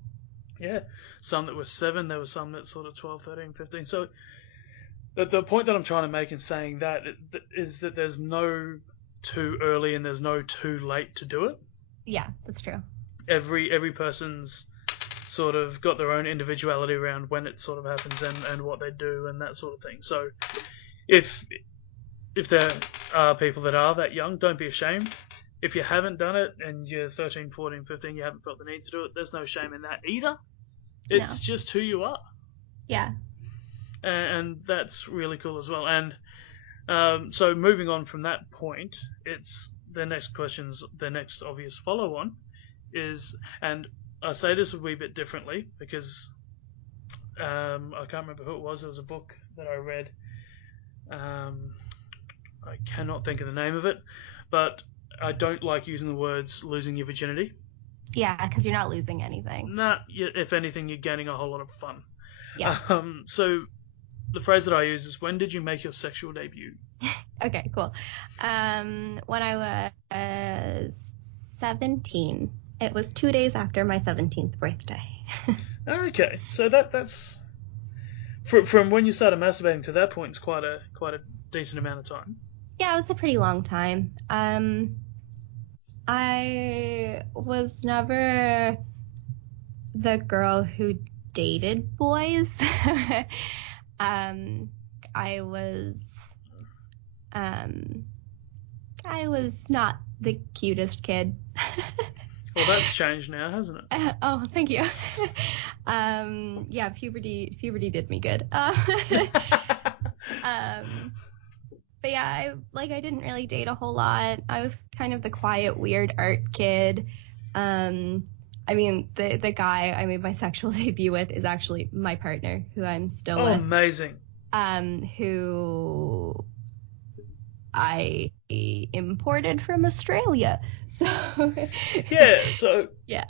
Yeah. Some that were 7, there was some that sort of 12, 13, 15. So the point that I'm trying to make in saying that is that there's no too early and there's no too late to do it. Yeah, that's true. Every person's sort of got their own individuality around when it sort of happens and what they do and that sort of thing. So if there are people that are that young, don't be ashamed. If you haven't done it and you're 13, 14, 15, you haven't felt the need to do it, there's no shame in that either. It's just who you are. Yeah. And that's really cool as well. And so moving on from that point, it's the next questions, the next obvious follow-on is, and I say this a wee bit differently because I can't remember who it was. There was a book that I read. I cannot think of the name of it, but I don't like using the words losing your virginity. Yeah, because you're not losing anything. Nah, if anything, you're gaining a whole lot of fun. Yeah. So the phrase that I use is, when did you make your sexual debut? Okay, cool. When I was 17. It was 2 days after my 17th birthday. Okay, so that's from when you started masturbating to that point, it's quite a decent amount of time. Yeah, it was a pretty long time. I was never the girl who dated boys. I was I was not the cutest kid. Well, that's changed now, hasn't it? Oh, thank you. Yeah, puberty did me good. But yeah, I didn't really date a whole lot. I was kind of the quiet, weird art kid. I mean, the guy I made my sexual debut with is actually my partner, who I'm still with. Amazing. Who I imported from Australia. So yeah. So yeah.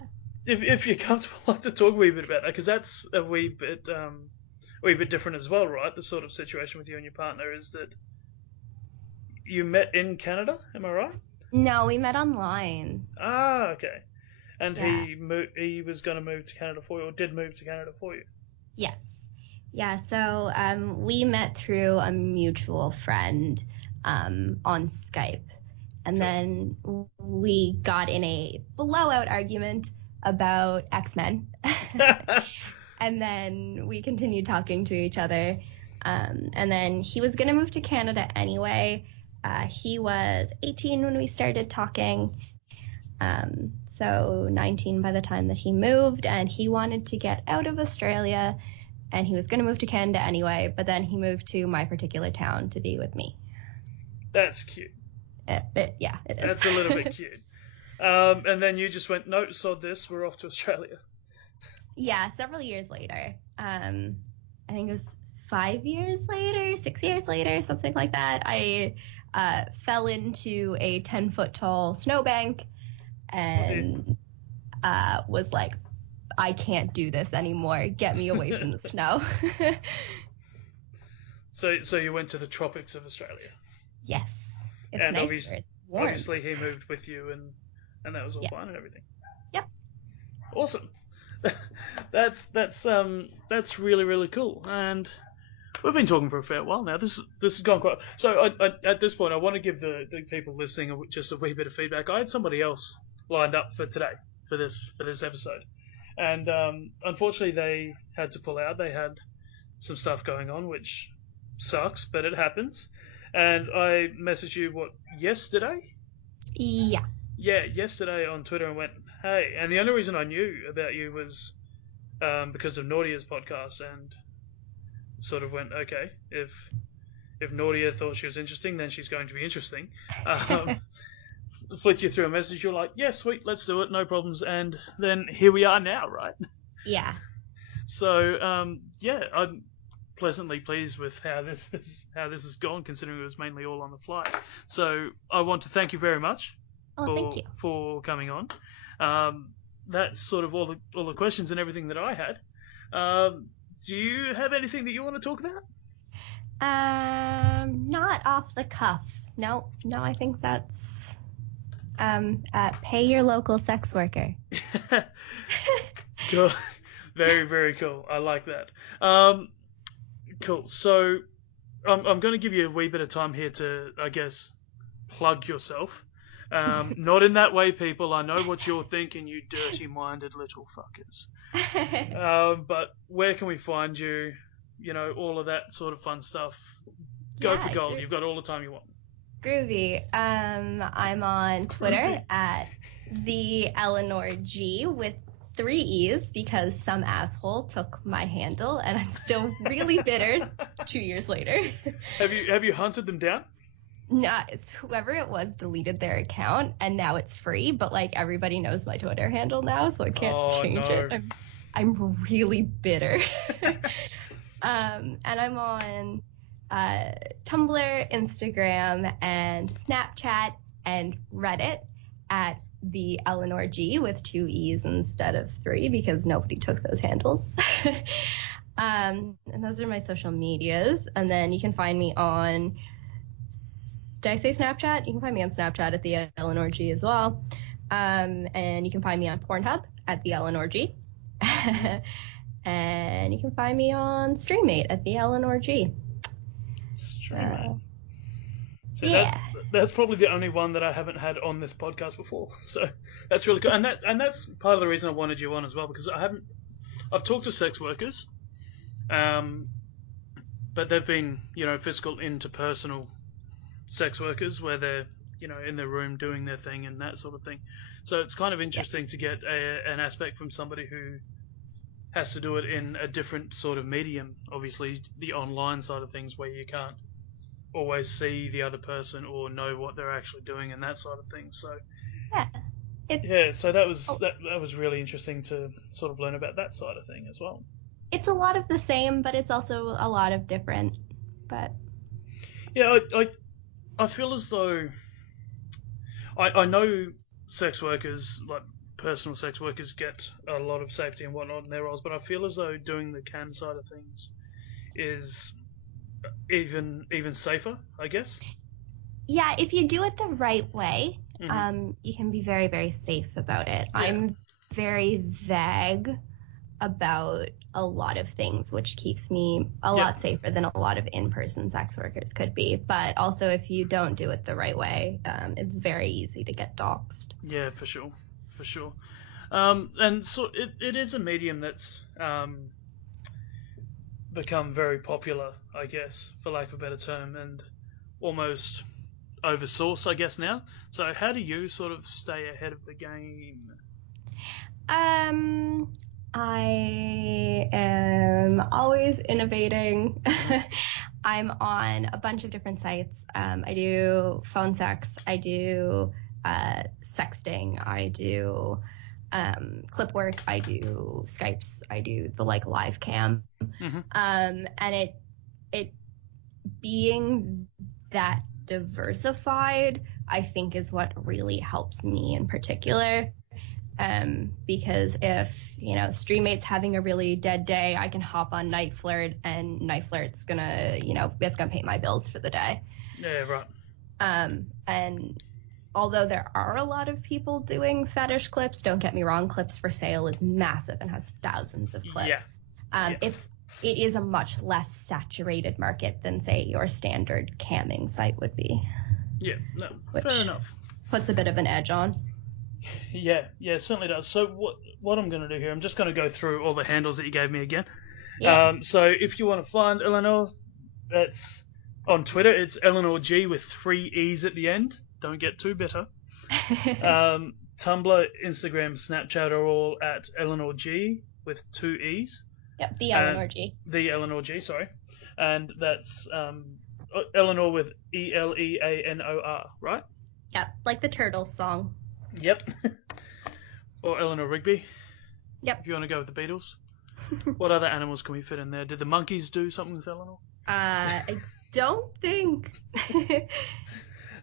If you're comfortable, I'd like to talk a wee bit about that, because that's a wee bit different as well, right? The sort of situation with you and your partner is that you met in Canada. Am I right? No, we met online. Ah, okay. And Yeah. he was going to move to Canada for you, or did move to Canada for you? Yes. Yeah, so we met through a mutual friend on Skype. And then we got in a blowout argument about X-Men. And then we continued talking to each other. And then he was going to move to Canada anyway. He was 18 when we started talking. So 19 by the time that he moved, and he wanted to get out of Australia, and he was going to move to Canada anyway, but then he moved to my particular town to be with me. That's cute. Yeah, it is. That's a little bit cute. And then you just went, no, sod this, we're off to Australia. Yeah, several years later. I think it was 5 years later, 6 years later, something like that. I fell into a 10-foot tall snowbank and was like, I can't do this anymore. Get me away from the snow. So you went to the tropics of Australia. Yes. It's and nice where it's warm. Obviously he moved with you, and that was all fine and everything. Yep. Awesome. That's really, really cool. And we've been talking for a fair while now. This has gone quite. So at this point, I want to give the people listening just a wee bit of feedback. I had somebody else lined up for today for this episode, and unfortunately they had to pull out. They had some stuff going on, which sucks, but it happens. And I messaged you yesterday? Yeah. Yeah, yesterday on Twitter, and went, hey. And the only reason I knew about you was because of Nordia's podcast, and sort of went, okay, if Nordia thought she was interesting, then she's going to be interesting. Flicked you through a message, you're like, yeah, sweet, let's do it, no problems. And then here we are now, right? Yeah. So I'm pleasantly pleased with how this has gone, considering it was mainly all on the fly. So I want to thank you very much for coming on. That's sort of all the questions and everything that I had. Do you have anything that you want to talk about? Not off the cuff. No, I think that's pay your local sex worker. Cool. Very, very cool. I like that. Cool. So I'm going to give you a wee bit of time here to, I guess, plug yourself. Not in that way, people. I know what you're thinking, you dirty-minded little fuckers. But where can we find you? You know, all of that sort of fun stuff. Go for gold. You've got all the time you want. Groovy. I'm on Twitter at the Eleanor G with 3 E's because some asshole took my handle, and I'm still really bitter 2 years later. Have you hunted them down? No, whoever it was deleted their account, and now it's free, but everybody knows my Twitter handle now, so I can't change it. I'm really bitter. And I'm on Tumblr, Instagram, and Snapchat, and Reddit at the Eleanor G with 2 E's instead of 3 because nobody took those handles. And those are my social medias. And then you can find me on, did I say Snapchat? You can find me on Snapchat at the Eleanor G as well. And you can find me on Pornhub at the Eleanor G. And you can find me on Streammate at the Eleanor G. Streammate. So Yeah. that's probably the only one that I haven't had on this podcast before. So that's really cool, and that's part of the reason I wanted you on as well, because I've talked to sex workers, but they've been physical interpersonal sex workers where they're in their room doing their thing and that sort of thing. So it's kind of interesting to get an aspect from somebody who has to do it in a different sort of medium. Obviously, the online side of things where you can't always see the other person or know what they're actually doing and that side of things. So so that was really interesting to sort of learn about that side of thing as well. It's a lot of the same, but it's also a lot of different. But yeah, I feel as though I know sex workers, like personal sex workers, get a lot of safety and whatnot in their roles, but I feel as though doing the CAN side of things is even safer, I guess. yeah, if you do it the right way, you can be very, very safe about it. Yeah. I'm very vague about a lot of things, which keeps me a lot safer than a lot of in-person sex workers could be. But also, if you don't do it the right way, it's very easy to get doxxed. Yeah, for sure. And so it is a medium that's become very popular, I guess, for lack of a better term, and almost oversourced, I guess, now. So how do you sort of stay ahead of the game? I am always innovating. I'm on a bunch of different sites. I do phone sex. I do sexting. I do clip work. I do Skypes. I do the live cam. And it being that diversified, I think, is what really helps me in particular. Because if StreamMate's having a really dead day, I can hop on Night Flirt, and Night Flirt's gonna it's gonna pay my bills for the day. Yeah, right. And although there are a lot of people doing fetish clips, don't get me wrong, Clips for Sale is massive and has thousands of clips. It is a much less saturated market than, say, your standard camming site would be. Yeah, no, which fair enough. Puts a bit of an edge on. Yeah, it certainly does. So what I'm going to do here, I'm just going to go through all the handles that you gave me again. Yeah. So if you want to find Eleanor, that's on Twitter. It's Eleanor G with 3 E's at the end. Don't get too bitter. Tumblr, Instagram, Snapchat are all at Eleanor G with 2 E's. Yep, the Eleanor G. The Eleanor G, sorry. And that's Eleanor with Eleanor, right? Yep, like the Turtles song. Yep. Or Eleanor Rigby. Yep. If you want to go with the Beatles. What other animals can we fit in there? Did the monkeys do something with Eleanor? I don't think.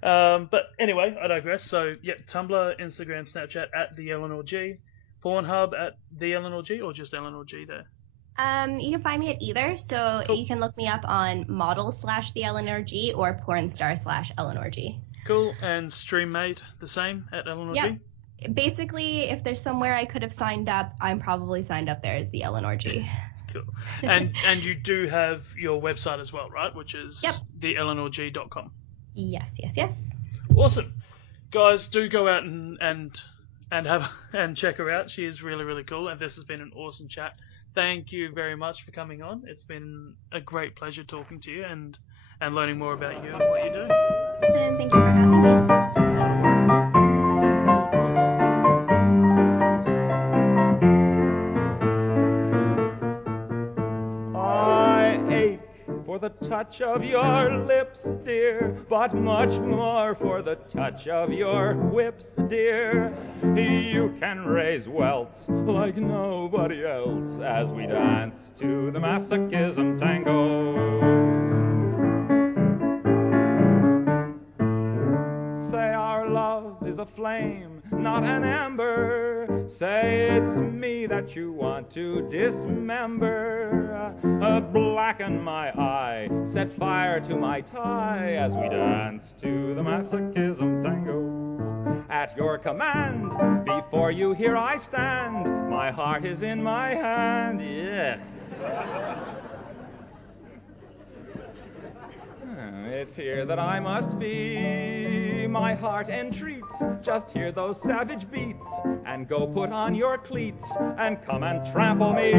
But anyway, I digress. So, Tumblr, Instagram, Snapchat at the Eleanor G. Pornhub at the Eleanor G, or just Eleanor G there? You can find me at either. So you can look me up on model/the Eleanor G or pornstar/Eleanor G. Cool. And StreamMate, the same at Eleanor G? Basically, if there's somewhere I could have signed up, I'm probably signed up there as the Eleanor G. Cool. And you do have your website as well, right? Which is theeleanorg.com. Yes. Awesome. Guys, do go out and check her out. She is really, really cool, and this has been an awesome chat. Thank you very much for coming on. It's been a great pleasure talking to you and learning more about you and what you do. And thank you for having me. For the touch of your lips, dear, but much more for the touch of your whips, dear. You can raise welts like nobody else as we dance to the masochism tango. Say our love is a flame, not an ember. Say it's me that you want to dismember. Blacken my eye, set fire to my tie as we dance to the masochism tango. At your command, before you here I stand. My heart is in my hand. Yeah. It's here that I must be. My heart entreats. Just hear those savage beats, and go put on your cleats, and come and trample me.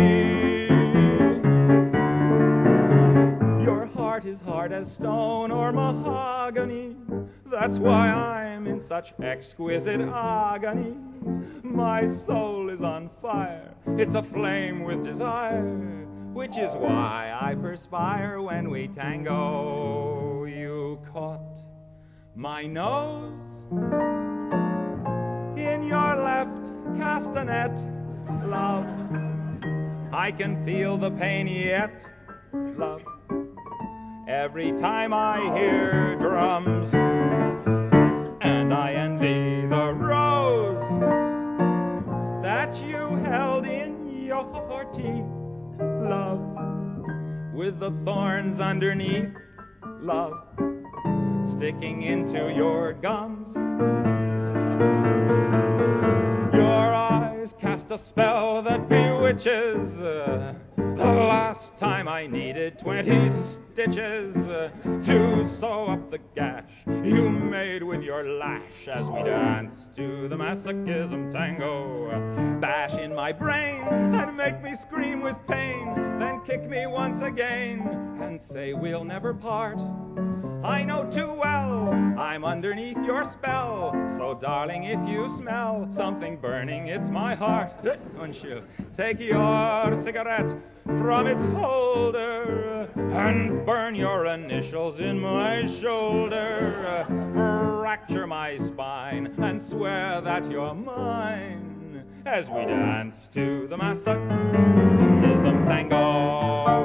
Your heart is hard as stone or mahogany. That's why I'm in such exquisite agony. My soul is on fire. It's aflame with desire, which is why I perspire when we tango. You caught my nose in your left castanet, love. I can feel the pain yet, love, every time I hear drums. And I envy the rose that you held in your teeth, love, with the thorns underneath, love, sticking into your gums. Your eyes cast a spell that bewitches. The last time I needed 20 stitches to sew up the gash you made with your lash as we danced to the masochism tango. Bash in my brain and make me scream with pain, then kick me once again and say we'll never part. I know too well I'm underneath your spell, so darling, if you smell something burning, it's my heart. Won't you take your cigarette from its holder and burn your initials in my shoulder, fracture my spine and swear that you're mine as we dance to the masochism tango.